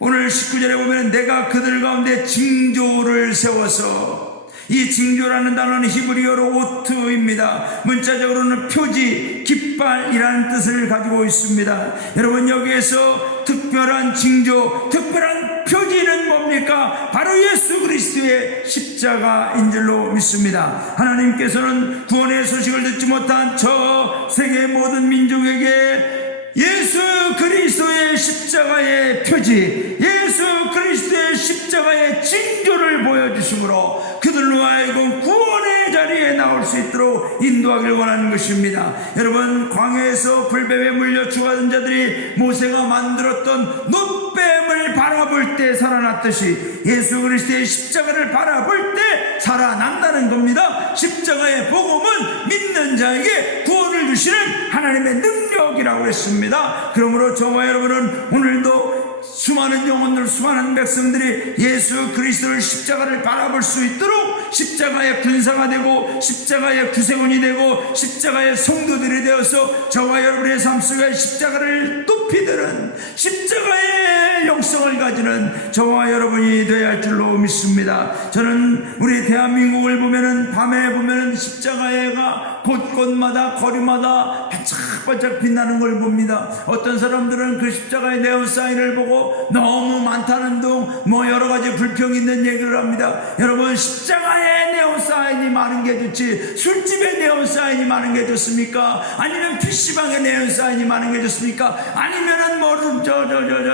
오늘 19절에 보면 내가 그들 가운데 징조를 세워서, 이 징조라는 단어는 히브리어로 오트입니다. 문자적으로는 표지, 깃발이라는 뜻을 가지고 있습니다. 여러분, 여기에서 특별한 징조, 특별한 표지는 뭡니까? 바로 예수 그리스도의 십자가인 줄로 믿습니다. 하나님께서는 구원의 소식을 듣지 못한 저 세계 모든 민족에게 예수 그리스도의 십자가의 표지, 예수 그리스도의 십자가의 징조를 보여주심으로 그들로 하여금 구원의 자리에 나올 수 있도록 인도하길 원하는 것입니다. 여러분, 광야에서 불뱀에 물려 죽었던 자들이 모세가 만들었던 놋뱀을 바라볼 때 살아났듯이 예수 그리스도의 십자가를 바라볼 때 살아난다는 겁니다. 십자가의 복음은 믿는 자에게 구원을 주시는 하나님의 능력이라고 했습니다. 그러므로 저와 여러분은 오늘도 수많은 영혼들, 수많은 백성들이 예수 그리스도를 십자가를 바라볼 수 있도록 십자가의 군사가 되고 십자가의 구세군이 되고 십자가의 성도들이 되어서 저와 여러분의 삶 속에 십자가를 높이 드는 십자가의 영성을 가지는 저와 여러분이 되어야 할 줄로 믿습니다. 저는 우리 대한민국을 보면은, 밤에 보면은 십자가가 곳곳마다 거리마다 반짝반짝 빛나는 걸 봅니다. 어떤 사람들은 그 십자가의 네온사인을 보고 너무 많다는 둥 뭐 여러가지 불평이 있는 얘기를 합니다. 여러분, 십자가에 네온사인이 많은 게 좋지 술집에 네온사인이 많은 게 좋습니까? 아니면 PC방에 네온사인이 많은 게 좋습니까? 아니면은 뭐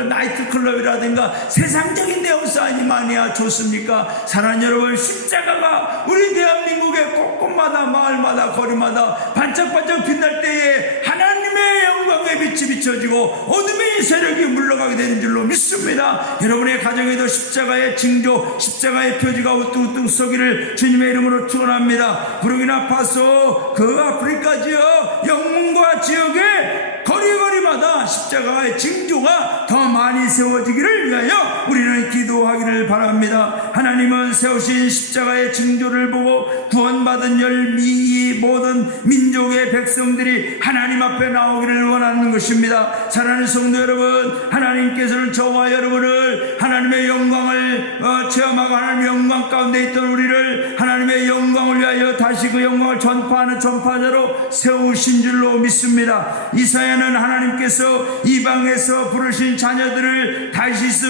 나이트클럽이라든가 세상적인 네온사인이 많이야 좋습니까? 사랑하는 여러분, 십자가가 우리 대한민국에 곳곳마다 성마다 마을마다 거리마다 반짝반짝 빛날 때에 하나님의 영광의 빛이 비춰지고 어둠의 세력이 물러가게 되는 줄로 믿습니다. 여러분의 가정에도 십자가의 징조, 십자가의 표지가 우뚝우뚝 서기를 주님의 이름으로 축원합니다. 부르키나파소 그 아프리카 지역 영문과 지역에 거리거리마다 십자가의 징조가 더 많이 세워지기를 위하여 우리는 기도하기를 바랍니다. 하나님은 세우신 십자가의 징조를 보고 구원받은 이 모든 민족의 백성들이 하나님 앞에 나오기를 원하는 것입니다. 사랑하는 성도 여러분, 하나님께서는 저와 여러분을 하나님의 영광을 체험하고 하나님의 영광 가운데 있던 우리를 하나님의 영광을 위하여 다시 그 영광을 전파하는 전파자로 세우신 줄로 믿습니다. 이사야는 하나님께서 이방에서 부르신 자녀들을 다시스,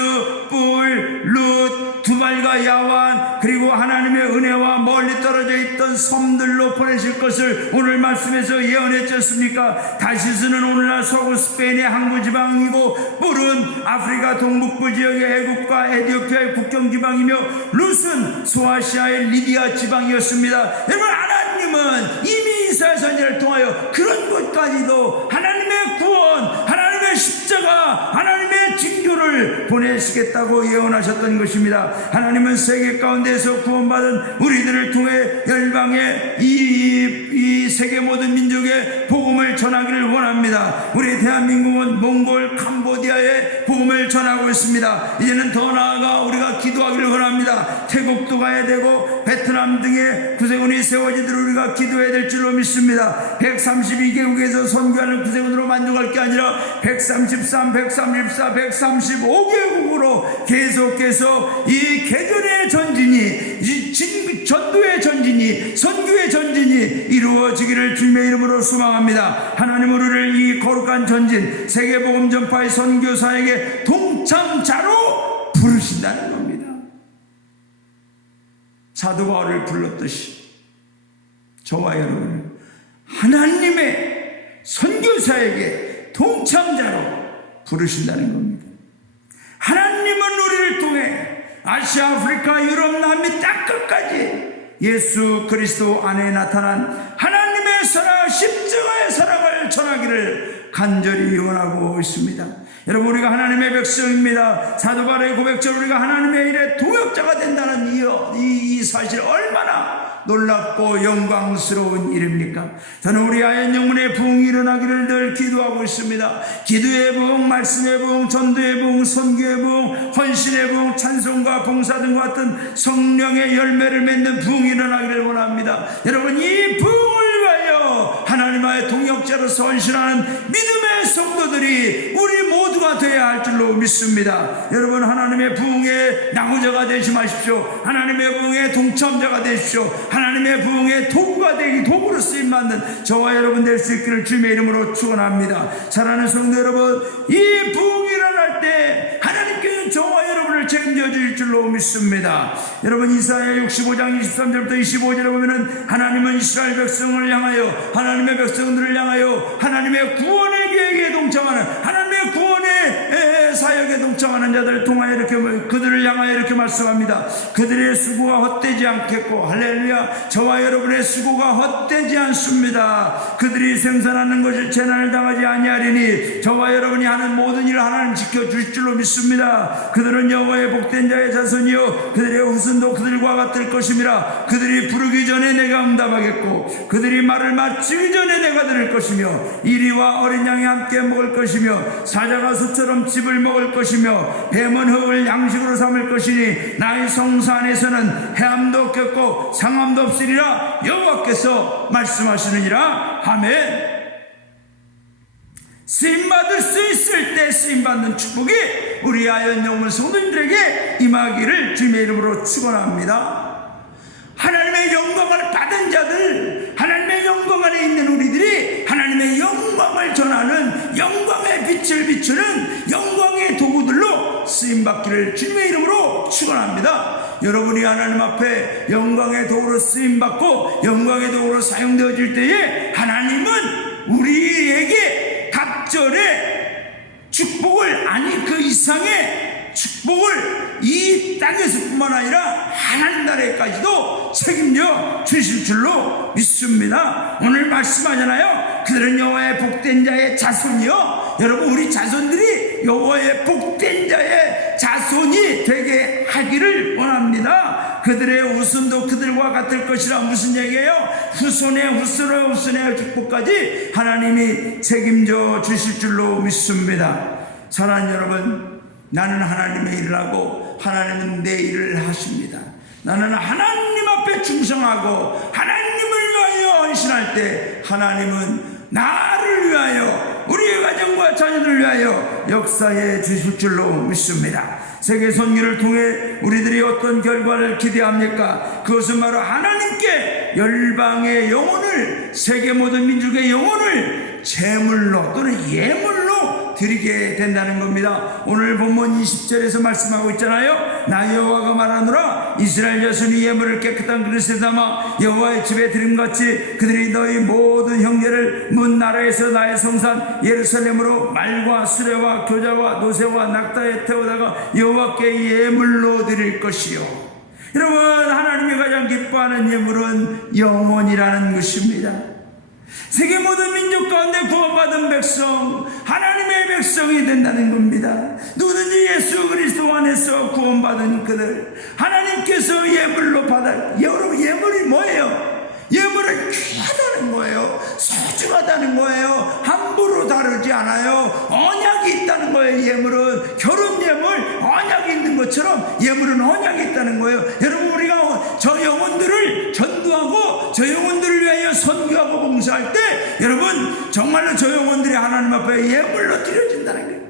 뿔, 룻, 두발과 야완 그리고 하나님의 은혜와 멀리 떨어져 있던 섬들로 보내실 것을 오늘 말씀에서 예언했지 않습니까? 다시스는 오늘날 서구 스페인의 항구 지방이고 뿔은 아프리카 동북부 지역의 애국과 에티오피아의 국경 지방이며 룻은 소아시아의 리비아 지방이었습니다. 여러분, 하나님은 이미 이사야 선지자를 통하여 그런 곳까지도 하나님의 구원, 하나님의 십자가, 하나님의 징조를 보내시겠다고 예언하셨던 것입니다. 하나님은 세계 가운데서 구원받은 우리들을 통해 열방의 이 세계 모든 민족의 복음을 전하기를 원합니다. 우리 대한민국은 몽골, 캄보디아에 복음을 전하고 있습니다. 이제는 더 나아가 우리가 기도하기를 원합니다. 태국도 가야 되고 베트남 등의 구세군이 세워지도록 우리가 기도해야 될 줄로 믿습니다. 132개국에서 선교하는 구세군으로 만족할 게 아니라 133, 134, 135개국으로 계속해서 이 개전의 전진이, 이 전도의 전진이, 선교의 전진이 이루어지기를 주님의 이름으로 소망합니다. 하나님 우리를 이 거룩한 전진, 세계복음 전파의 선교사에게 동참자로 부르신다는 겁니다. 사도 바울을 불렀듯이 저와 여러분을 하나님의 선교사에게 동참자로 부르신다는 겁니다. 하나님은 우리를 통해 아시아, 아프리카, 유럽, 남미 땅끝까지 예수 그리스도 안에 나타난 하나님의 사랑, 십자가의 사랑을 전하기를 간절히 원하고 있습니다. 여러분, 우리가 하나님의 백성입니다. 사도 바울의 고백처럼 우리가 하나님의 일에 동역자가 된다는 이 사실 얼마나 놀랍고 영광스러운 일입니까? 저는 우리 아연 영문의 부흥이 일어나기를 늘 기도하고 있습니다. 기도의 부흥, 말씀의 부흥, 전도의 부흥, 선교의 부흥, 헌신의 부흥, 찬송과 봉사 등과 같은 성령의 열매를 맺는 부흥이 일어나기를 원합니다. 여러분, 이 부흥을 위하여 하나님과의 동역자로서 헌신하는 믿음의 성도들이 우리 모두가 되어야 할 줄로 믿습니다. 여러분, 하나님의 부흥의 나고자가 되시 마십시오. 하나님의 부흥의 동참자가 되십시오. 하나님의 부흥의 도구가 되기, 도구로 쓰임받는 저와 여러분 될 수 있기를 주님의 이름으로 축원합니다. 사랑하는 성도 여러분, 이 부흥이 일어날 때 하나님께서는 저와 여러분을 책임져 주실 줄로 믿습니다. 여러분, 이사야 65장 23절부터 25절에 보면은 하나님은 이스라엘 백성을 향하여, 하나님의 백성들을 향하여 하나님의 구원의 계획에 동참하는, 하나님의 구원의 사역에 동참하는 자들을 통하여 이렇게, 그들을 향하여 이렇게 말씀합니다. 그들의 수고가 헛되지 않겠고, 할렐루야, 저와 여러분의 수고가 헛되지 않습니다. 그들이 생산하는 것을 재난을 당하지 아니하리니 저와 여러분이 하는 모든 일을 하나님 지켜주실 줄로 믿습니다. 그들은 여호와의 복된 자의 자손이요 그들의 후손도 그들과 같을 것임이라. 그들이 부르기 전에 내가 응답하겠고 그들이 말을 마치기 전에 내가 들을 것이며 이리와 어린 양이 함께 먹을 것이며 사자가 소처럼 즙을 먹을 것이며 뱀은 흙을 양식으로 삼을 것이니 나의 성사 안에서는 해함도 없겠고 상함도 없으리라 여호와께서 말씀하시느니라. 아멘. 쓰임받을 수 있을 때 쓰임받는 축복이 우리 아연 영문 성도님들에게 임하기를 주님의 이름으로 축원합니다. 하나님의 영광을 받은 자들, 하나님의 영광 안에 있는 우리들이 하나님의 영광을 전하는, 영광의 빛을 비추는 영광의 도구들로 쓰임받기를 주님의 이름으로 축원합니다. 여러분이 하나님 앞에 영광의 도구로 쓰임받고 영광의 도구로 사용되어질 때에 하나님은 우리에게 각절의 축복을, 아니 그 이상의 축복을 이 땅에서뿐만 아니라 하나님 나라에까지도 책임져 주실 줄로 믿습니다. 오늘 말씀하잖아요. 그들은 여호와의 복된 자의 자손이요. 여러분, 우리 자손들이 여호와의 복된 자의 자손이 되게 하기를 원합니다. 그들의 후손도 그들과 같을 것이라. 무슨 얘기예요? 후손의 후손의 후손의 축복까지 하나님이 책임져 주실 줄로 믿습니다. 사랑하는 여러분, 나는 하나님의 일을 하고 하나님은 내 일을 하십니다. 나는 하나님 앞에 충성하고 하나님을 위하여 헌신할 때 하나님은 나를 위하여, 우리의 가정과 자녀들을 위하여 역사해 주실 줄로 믿습니다. 세계 선교를 통해 우리들이 어떤 결과를 기대합니까? 그것은 바로 하나님께 열방의 영혼을, 세계 모든 민족의 영혼을 제물로 또는 예물로 드리게 된다는 겁니다. 오늘 본문 20절에서 말씀하고 있잖아요. 나 여호와가 말하노라. 이스라엘 자손이 예물을 깨끗한 그릇에 담아 여호와의 집에 드림같이 그들이 너희 모든 형제를 문 나라에서 나의 성산 예루살렘으로 말과 수레와 교자와 노새와 낙타에 태우다가 여호와께 예물로 드릴 것이요. 여러분, 하나님이 가장 기뻐하는 예물은 영혼이라는 것입니다. 세계 모든 민족 가운데 구원받은 백성, 하나님의 백성이 된다는 겁니다. 누구든지 예수 그리스도 안에서 구원받은 그들, 하나님께서 예물로 여러분, 예물이 뭐예요? 예물은 귀하다는 거예요. 소중하다는 거예요. 함부로 다루지 않아요. 언약이 있다는 거예요. 예물은 결혼 예물, 언약이 있는 것처럼 예물은 언약이 있다는 거예요. 여러분, 우리가 저 영혼들을 전도하고 저 영혼들을 위하여 선교하고 봉사할 때 여러분, 정말로 저 영혼들이 하나님 앞에 예물로 드려진다는 거예요.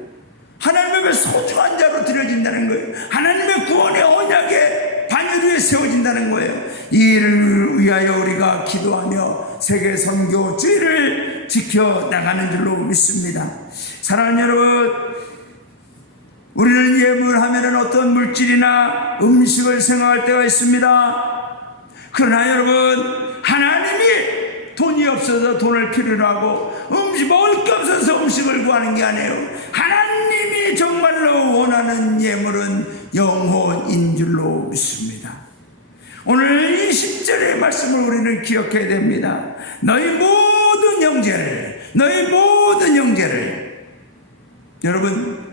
하나님 앞에 소중한 자로 드려진다는 거예요. 하나님의 구원의 언약에 바늘 위에 세워진다는 거예요. 이 일을 위하여 우리가 기도하며 세계 선교 주의를 지켜나가는 줄로 믿습니다. 사랑하는 여러분, 우리는 예물하면 어떤 물질이나 음식을 생각할 때가 있습니다. 그러나 여러분, 하나님이 돈이 없어서 돈을 필요로 하고 먹을 게 없어서 음식을 구하는 게 아니에요. 하나님이 정말로 원하는 예물은 영혼인 줄로 믿습니다. 오늘 이 10절의 말씀을 우리는 기억해야 됩니다. 너희 모든 형제를 여러분,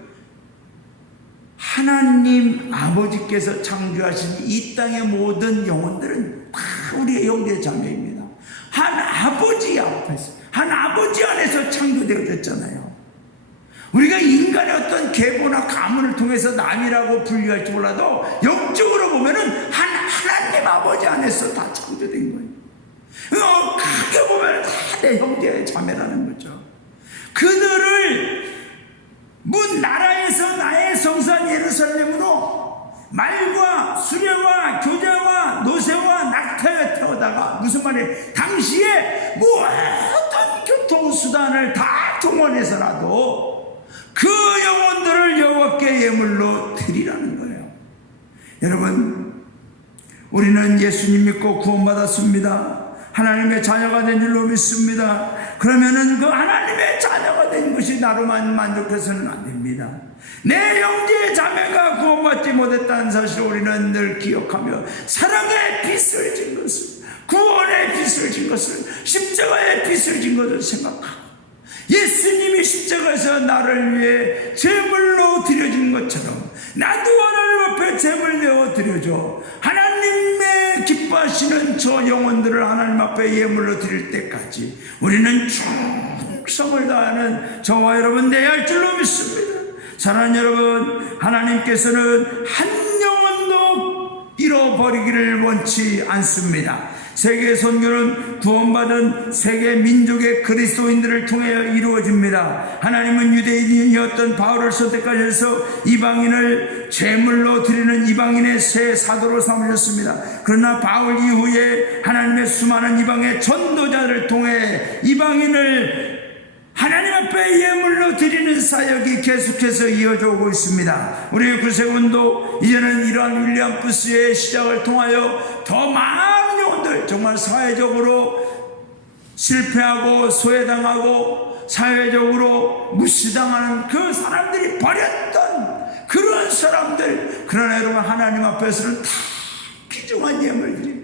하나님 아버지께서 창조하신 이 땅의 모든 영혼들은 다 우리의 형제 자매입니다. 한 아버지 앞에서, 한 아버지 안에서 창조되어졌잖아요. 우리가 인간의 어떤 계보나 가문을 통해서 남이라고 분류할지 몰라도 영적으로 보면은 하나님 아버지 안에서 다 창조된 거예요. 크게 보면 다 내 형제 자매라는 거죠. 그들을 문 나라에서 나의 성산 예루살렘으로 말과 수레와 교자와 노새와 낙타에 태우다가, 무슨 말이에요? 당시에 모든 교통수단을 다 동원해서라도 그 영혼들을 여호와께 예물로 드리라는 거예요. 여러분, 우리는 예수님 믿고 구원받았습니다. 하나님의 자녀가 된 줄로 믿습니다. 그러면은 그 하나님의 자녀가 된 것이 나로만 만족해서는 안 됩니다. 내 형제 자매가 구원받지 못했다는 사실을 우리는 늘 기억하며 사랑의 빚을 진 것을, 구원의 빚을 진 것을, 십자가의 빚을 진 것을 생각하고, 예수님이 십자가에서 나를 위해 제물로 드려진 것처럼 나도 하나님 앞에 제물 내어 드려줘. 하나님의 기뻐하시는 저 영혼들을 하나님 앞에 예물로 드릴 때까지 우리는 충성을 다하는 저와 여러분 되어야 할 줄로 믿습니다. 사랑하는 여러분, 하나님께서는 한 영혼도 잃어버리기를 원치 않습니다. 세계 선교는 구원받은 세계 민족의 그리스도인들을 통해 이루어집니다. 하나님은 유대인이었던 바울을 선택하셔서 이방인을 제물로 드리는 이방인의 새 사도로 삼으셨습니다. 그러나 바울 이후에 하나님의 수많은 이방의 전도자를 통해 이방인을 하나님 앞에 예물로 드리는 사역이 계속해서 이어져 오고 있습니다. 우리 구세군도 이제는 이러한 윌리엄 부스의 시작을 통하여 더 많은 영혼들, 정말 사회적으로 실패하고 소외당하고 사회적으로 무시당하는 그 사람들이 버렸던 그런 많은 사람들, 그러나 여러분 하나님 앞에서는 다 귀중한 예물들이에요.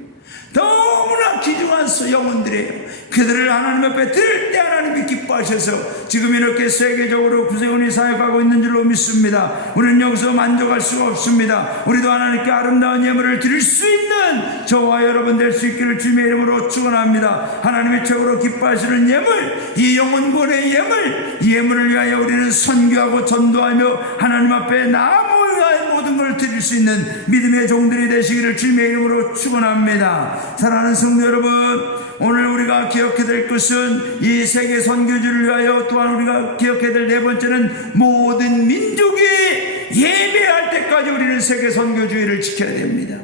너무나 귀중한 영혼들이에요. 그들을 하나님 앞에 드릴 때 하나님이 기뻐하셔서 지금 이렇게 세계적으로 구세군이 사역하고 있는 줄로 믿습니다. 우리는 여기서 만족할 수가 없습니다. 우리도 하나님께 아름다운 예물을 드릴 수 있는 저와 여러분 될 수 있기를 주님의 이름으로 축원합니다. 하나님이 최고로 기뻐하시는 예물, 이 영혼구원의 예물, 이 예물을 위하여 우리는 선교하고 전도하며 하나님 앞에 나아가 모든 걸 드릴 수 있는 믿음의 종들이 되시기를 주님의 이름으로 축원합니다. 사랑하는 성도 여러분, 오늘 우리가 기억해야 될 것은 이 세계 선교주를 위하여 또한 우리가 기억해야 될 네 번째는 모든 민족이 예배할 때까지 우리는 세계 선교주의를 지켜야 됩니다.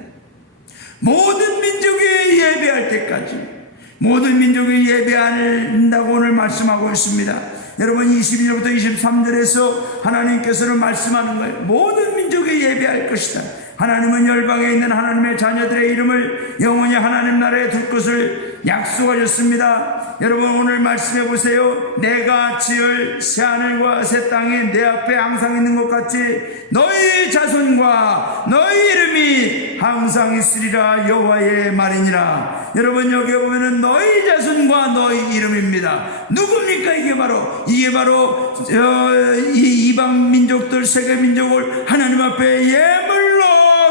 모든 민족이 예배할 때까지, 모든 민족이 예배한다고 오늘 말씀하고 있습니다. 여러분 22절부터 23절에서 하나님께서는 말씀하는 거예요. 모든 민족이 예배할 것이다. 하나님은 열방에 있는 하나님의 자녀들의 이름을 영원히 하나님 나라에 둘 것을 약속하셨습니다. 여러분 오늘 말씀해 보세요. 내가 지을 새하늘과 새 땅이 내 앞에 항상 있는 것 같이 너희 자손과 너희 이름이 항상 있으리라 여호와의 말이니라. 여러분 여기 보면은 너희 자손과 너희 이름입니다. 누굽니까? 이게 바로 이 이방 민족들, 세계 민족을 하나님 앞에 예물로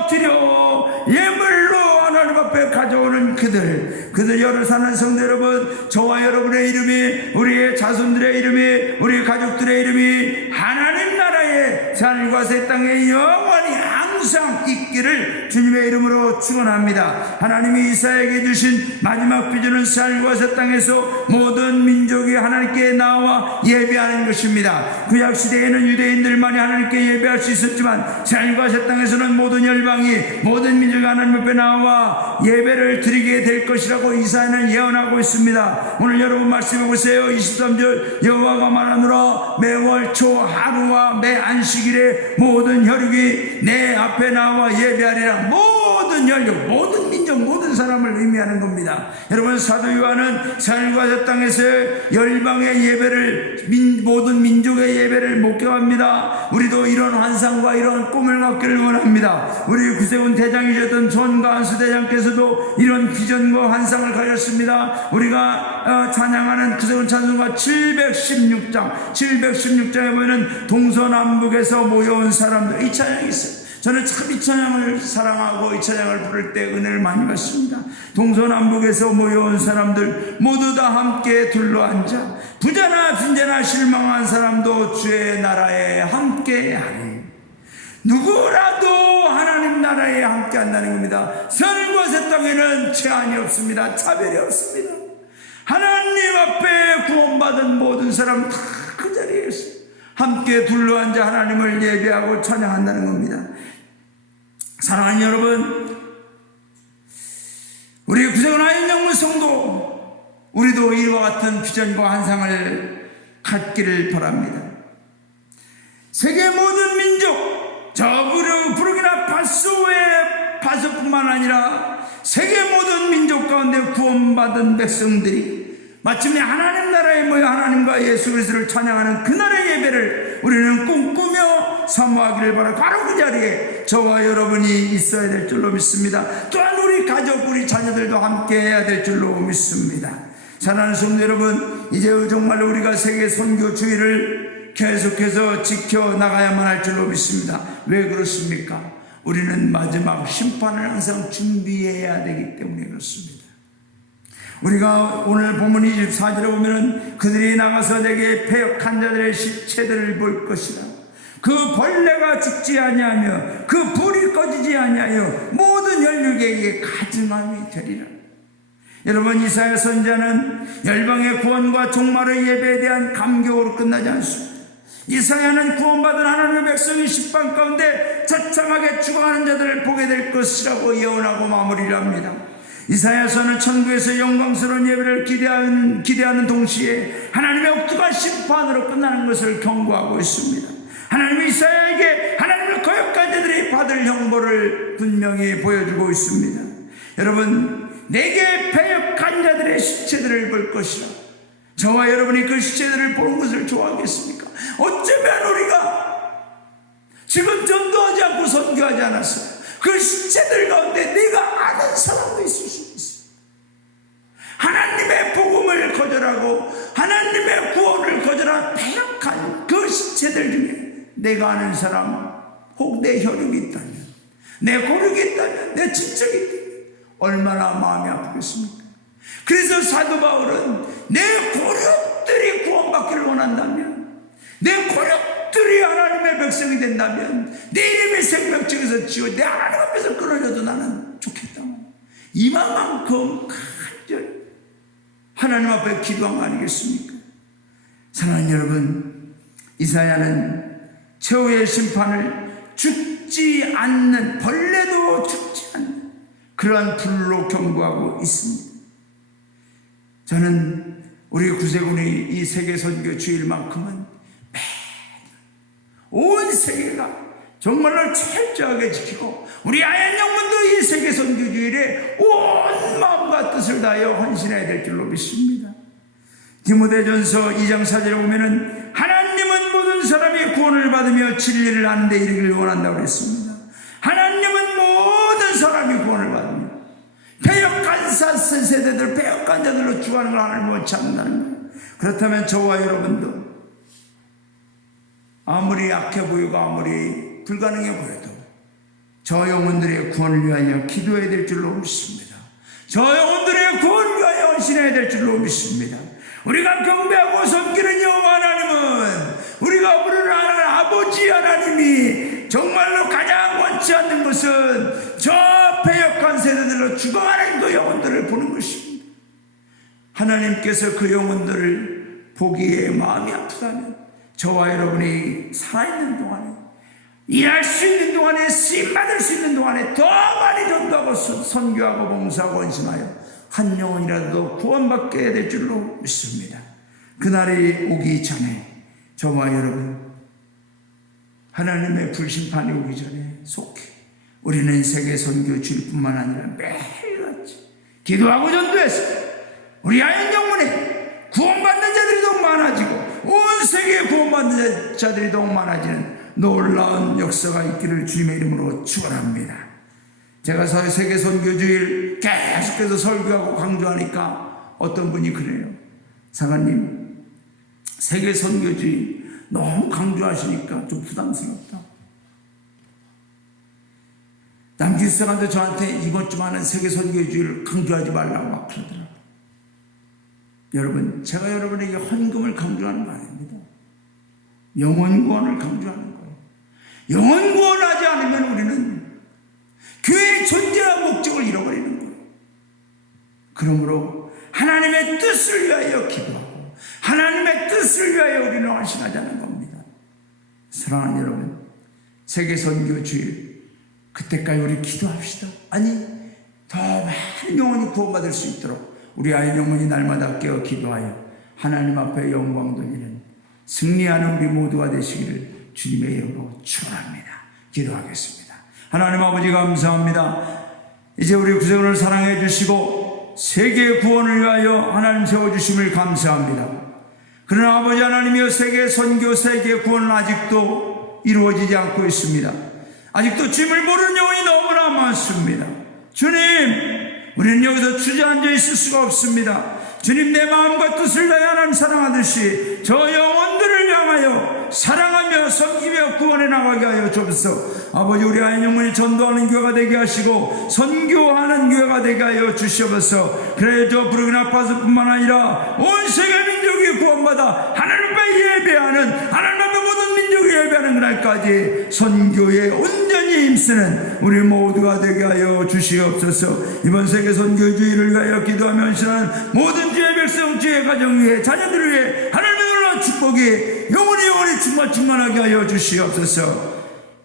드려, 예물로 하나님 앞에 가져오는 그들 열을 사는 성도 여러분, 저와 여러분의 이름이, 우리의 자손들의 이름이, 우리 가족들의 이름이 하나님 나라의 하늘과 새 땅에 영원히 항상 있기를 주님의 이름으로 축원합니다. 하나님이 이사야에게 주신 마지막 비전은 하늘과 새 땅에서 모든 민족이 하나님께 나와 예배하는 것입니다. 구약 시대에는 유대인들만이 하나님께 예배할 수 있었지만 하늘과 새 땅에서는 모든 열방이, 모든 민족이 하나님 앞에 나와 예배를 드리게 될 것이라고 이사야는 예언하고 있습니다. 오늘 여러분 말씀해 보세요. 23절 여호와가 말하노라 매월 초 하루와 매 안식일에 모든 혈육이 내 앞에 나와 예배하리라. 모든 혈육, 모든 민족, 모든 사람을 의미하는 겁니다. 여러분 사도 요한은 하늘과 새 땅에서 열방의 예배를, 모든 민족의 예배를 목격합니다. 우리도 이런 환상과 이런 꿈을 갖기를 원합니다. 우리 구세군 대장이셨던 전가한수 대장께서도 이런 비전과 환상을 가졌습니다. 우리가 찬양하는 구세군 찬송가 716장에 보면 동서남북에서 모여온 사람들, 이 찬양이 있어요. 저는 참 이 찬양을 사랑하고 이 찬양을 부를 때 은혜를 많이 받습니다. 동서남북에서 모여온 사람들 모두 다 함께 둘러앉아 부자나 빈자나 실망한 사람도 주의 나라에 함께하리. 누구라도 하나님 나라에 함께 한다는 겁니다. 하늘과 새 땅에는 제한이 없습니다. 차별이 없습니다. 하나님 앞에 구원받은 모든 사람 다 그 자리에 있습니다. 함께 둘러앉아 하나님을 예배하고 찬양한다는 겁니다. 사랑하는 여러분, 우리 구세군 아현영문 성도, 우리도 이와 같은 비전과 환상을 갖기를 바랍니다. 세계 모든 민족, 저 부르기나 파소뿐만 아니라 세계 모든 민족 가운데 구원받은 백성들이 마침내 하나님 나라에 모여 하나님과 예수 그리스도를 찬양하는 그날의 예배를 우리는 꿈꾸며 사모하기를 바라고, 바로 그 자리에 저와 여러분이 있어야 될 줄로 믿습니다. 또한 우리 가족, 우리 자녀들도 함께 해야 될 줄로 믿습니다. 사랑하는 성도 여러분, 이제 정말로 우리가 세계 선교주의를 계속해서 지켜나가야만 할 줄로 믿습니다. 왜 그렇습니까? 우리는 마지막 심판을 항상 준비해야 되기 때문에 그렇습니다. 우리가 오늘 본문 24절에 보면은 그들이 나가서 내게 패역한 자들의 시체들을 볼 것이라. 그 벌레가 죽지 아니하며 그 불이 꺼지지 아니하여 모든 혈육에게 가증함이 되리라. 여러분, 이사야 선지자는 열방의 구원과 종말의 예배에 대한 감격으로 끝나지 않습니다. 이사야는 구원받은 하나님의 백성이 십방 가운데 자창하게 죽어가는 자들을 보게 될 것이라고 예언하고 마무리를 합니다. 이사야서는 천국에서 영광스러운 예배를 기대하는 동시에 하나님의 억울한 심판으로 끝나는 것을 경고하고 있습니다. 하나님이 이사야에게 하나님을 거역한 자들이 받을 형벌을 분명히 보여주고 있습니다. 여러분, 내게 패역한 자들의 시체들을 볼 것이라. 저와 여러분이 그 시체들을 보는 것을 좋아하겠습니까? 어쩌면 우리가 지금 전도하지 않고 선교하지 않았어요. 그 시체들 가운데 내가 아는 사람도 있을 수 있어요. 하나님의 복음을 거절하고 하나님의 구원을 거절한 패역한 그 시체들 중에 내가 아는 사람, 혹 내 혈육이 있다면, 내 고륙이 있다면, 내 친척이 있다면 얼마나 마음이 아프겠습니까? 그래서 사도 바울은 내 고륙들이 구원받기를 원한다면, 내 고륙들이 하나님의 백성이 된다면, 내 이름의 생명책에서 지워 내 하나님 앞에서 끊어져도 나는 좋겠다. 이만큼 간절히 하나님 앞에 기도한 거 아니겠습니까? 사랑하는 여러분, 이사야는 최후의 심판을 죽지 않는, 벌레도 죽지 않는 그러한 불로 경고하고 있습니다. 저는 우리 구세군이 이 세계 선교 주일만큼은 매년 온 세계가 정말로 철저하게 지키고 우리 아연영문도 이 세계 선교 주일에 온 마음과 뜻을 다하여 헌신해야 될 줄로 믿습니다. 디모데전서 2장 4절에 보면은 하나님은 모든 사람이 구원을 받으며 진리를 아는 데 이르기를 원한다고 그랬습니다. 하나님은 모든 사람이 구원을 받으며 패역한 세대들, 패역한 자들로 죽어가는 걸 하나님은 원치 않는다는 거예요. 그렇다면 저와 여러분도 아무리 약해 보이고 아무리 불가능해 보여도 저 영혼들의 구원을 위하여 기도해야 될 줄로 믿습니다. 저 영혼들의 구원을 위하여 헌신해야 될 줄로 믿습니다. 우리가 경배하고 섬기는 여호와 하나님은, 우리가 부르는 아버지 하나님이 정말로 가장 원치 않는 것은 저 패역한 세대들로 죽어가는 그 영혼들을 보는 것입니다. 하나님께서 그 영혼들을 보기에 마음이 아프다면 저와 여러분이 살아있는 동안에, 일할 수 있는 동안에, 쓰임받을 수 있는 동안에 더 많이 전도하고 선교하고 봉사하고 헌신하여 한 영혼이라도 구원받게 될 줄로 믿습니다. 그날이 오기 전에 저와 여러분, 하나님의 불심판이 오기 전에 속히 우리는 세계 선교 주일뿐만 아니라 매일같이 기도하고 전도해서 우리 아연 영혼에 구원받는 자들이 더욱 많아지고 온 세계에 구원받는 자들이 더욱 많아지는 놀라운 역사가 있기를 주님의 이름으로 축원합니다. 제가 세계 선교주일 계속해서 설교하고 강조하니까 어떤 분이 그래요. 사관님, 세계 선교주일 너무 강조하시니까 좀 부담스럽다. 남기사관도 저한테 이번 주만은 세계 선교주의를 강조하지 말라고 막 그러더라고요. 여러분, 제가 여러분에게 헌금을 강조하는 거 아닙니다. 영혼 구원을 강조하는 거예요. 영혼 구원하지 않으면 우리는 교회의 존재와 목적을 잃어버리는 거예요. 그러므로 하나님의 뜻을 위하여 기도하고 하나님의 뜻을 위하여 우리는 헌신하자는 겁니다. 사랑하는 여러분, 세계 선교 주일 그때까지 우리 기도합시다. 아니, 더 많은 영혼이 구원받을 수 있도록 우리 아이 영혼이 날마다 깨어 기도하여 하나님 앞에 영광 돌리는 승리하는 우리 모두가 되시기를 주님의 이름으로 축원합니다. 기도하겠습니다. 하나님 아버지 감사합니다. 이제 우리 구세군을 사랑해 주시고 세계 구원을 위하여 하나님 세워주심을 감사합니다. 그러나 아버지 하나님이여, 세계 선교, 세계 구원은 아직도 이루어지지 않고 있습니다. 아직도 주님을 모르는 영혼이 너무나 많습니다. 주님, 우리는 여기서 주저앉아 있을 수가 없습니다. 주님, 내 마음과 뜻을 다해 하나님 사랑하듯이 저 영혼들을 향하여 사랑하며 섬기며 구원해 나가게 하여 주옵소서. 아버지, 우리 아이 영혼이 전도하는 교회가 되게 하시고 선교하는 교회가 되게 하여 주시옵소서. 그래 저 부르기나 파스뿐만 아니라 온 세계 민족이 구원받아 하나님 앞에 예배하는, 하나님 앞에 모든 민족이 예배하는 그날까지 선교에 온전히 힘쓰는 우리 모두가 되게 하여 주시옵소서. 이번 세계 선교주의를 위하여 기도하며 헌신하는 모든 주의 백성, 주의 가정 위에, 자녀들을 위해 하나님의 놀라운 축복이 영원히 충만하게 하여 주시옵소서.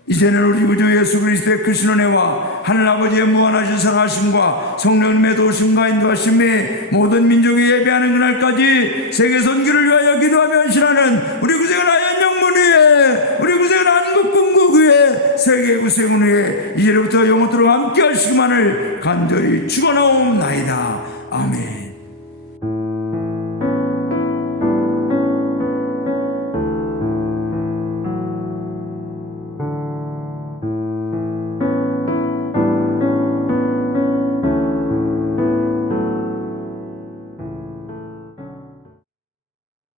이제는 우리 구주 예수 그리스도의 크신 은혜와 하늘 아버지의 무한하신 사랑하심과 성령님의 도우심과 인도하심이 모든 민족이 예배하는 그날까지 세계 선교를 위하여 기도하며 헌신하는 우리 구세군 아연 영문 위에, 우리 구세군 한국군국 위에, 세계 구세군 위에 이제부터 영원토록 함께 하시기만을 간절히 축원하옵나이다. 아멘.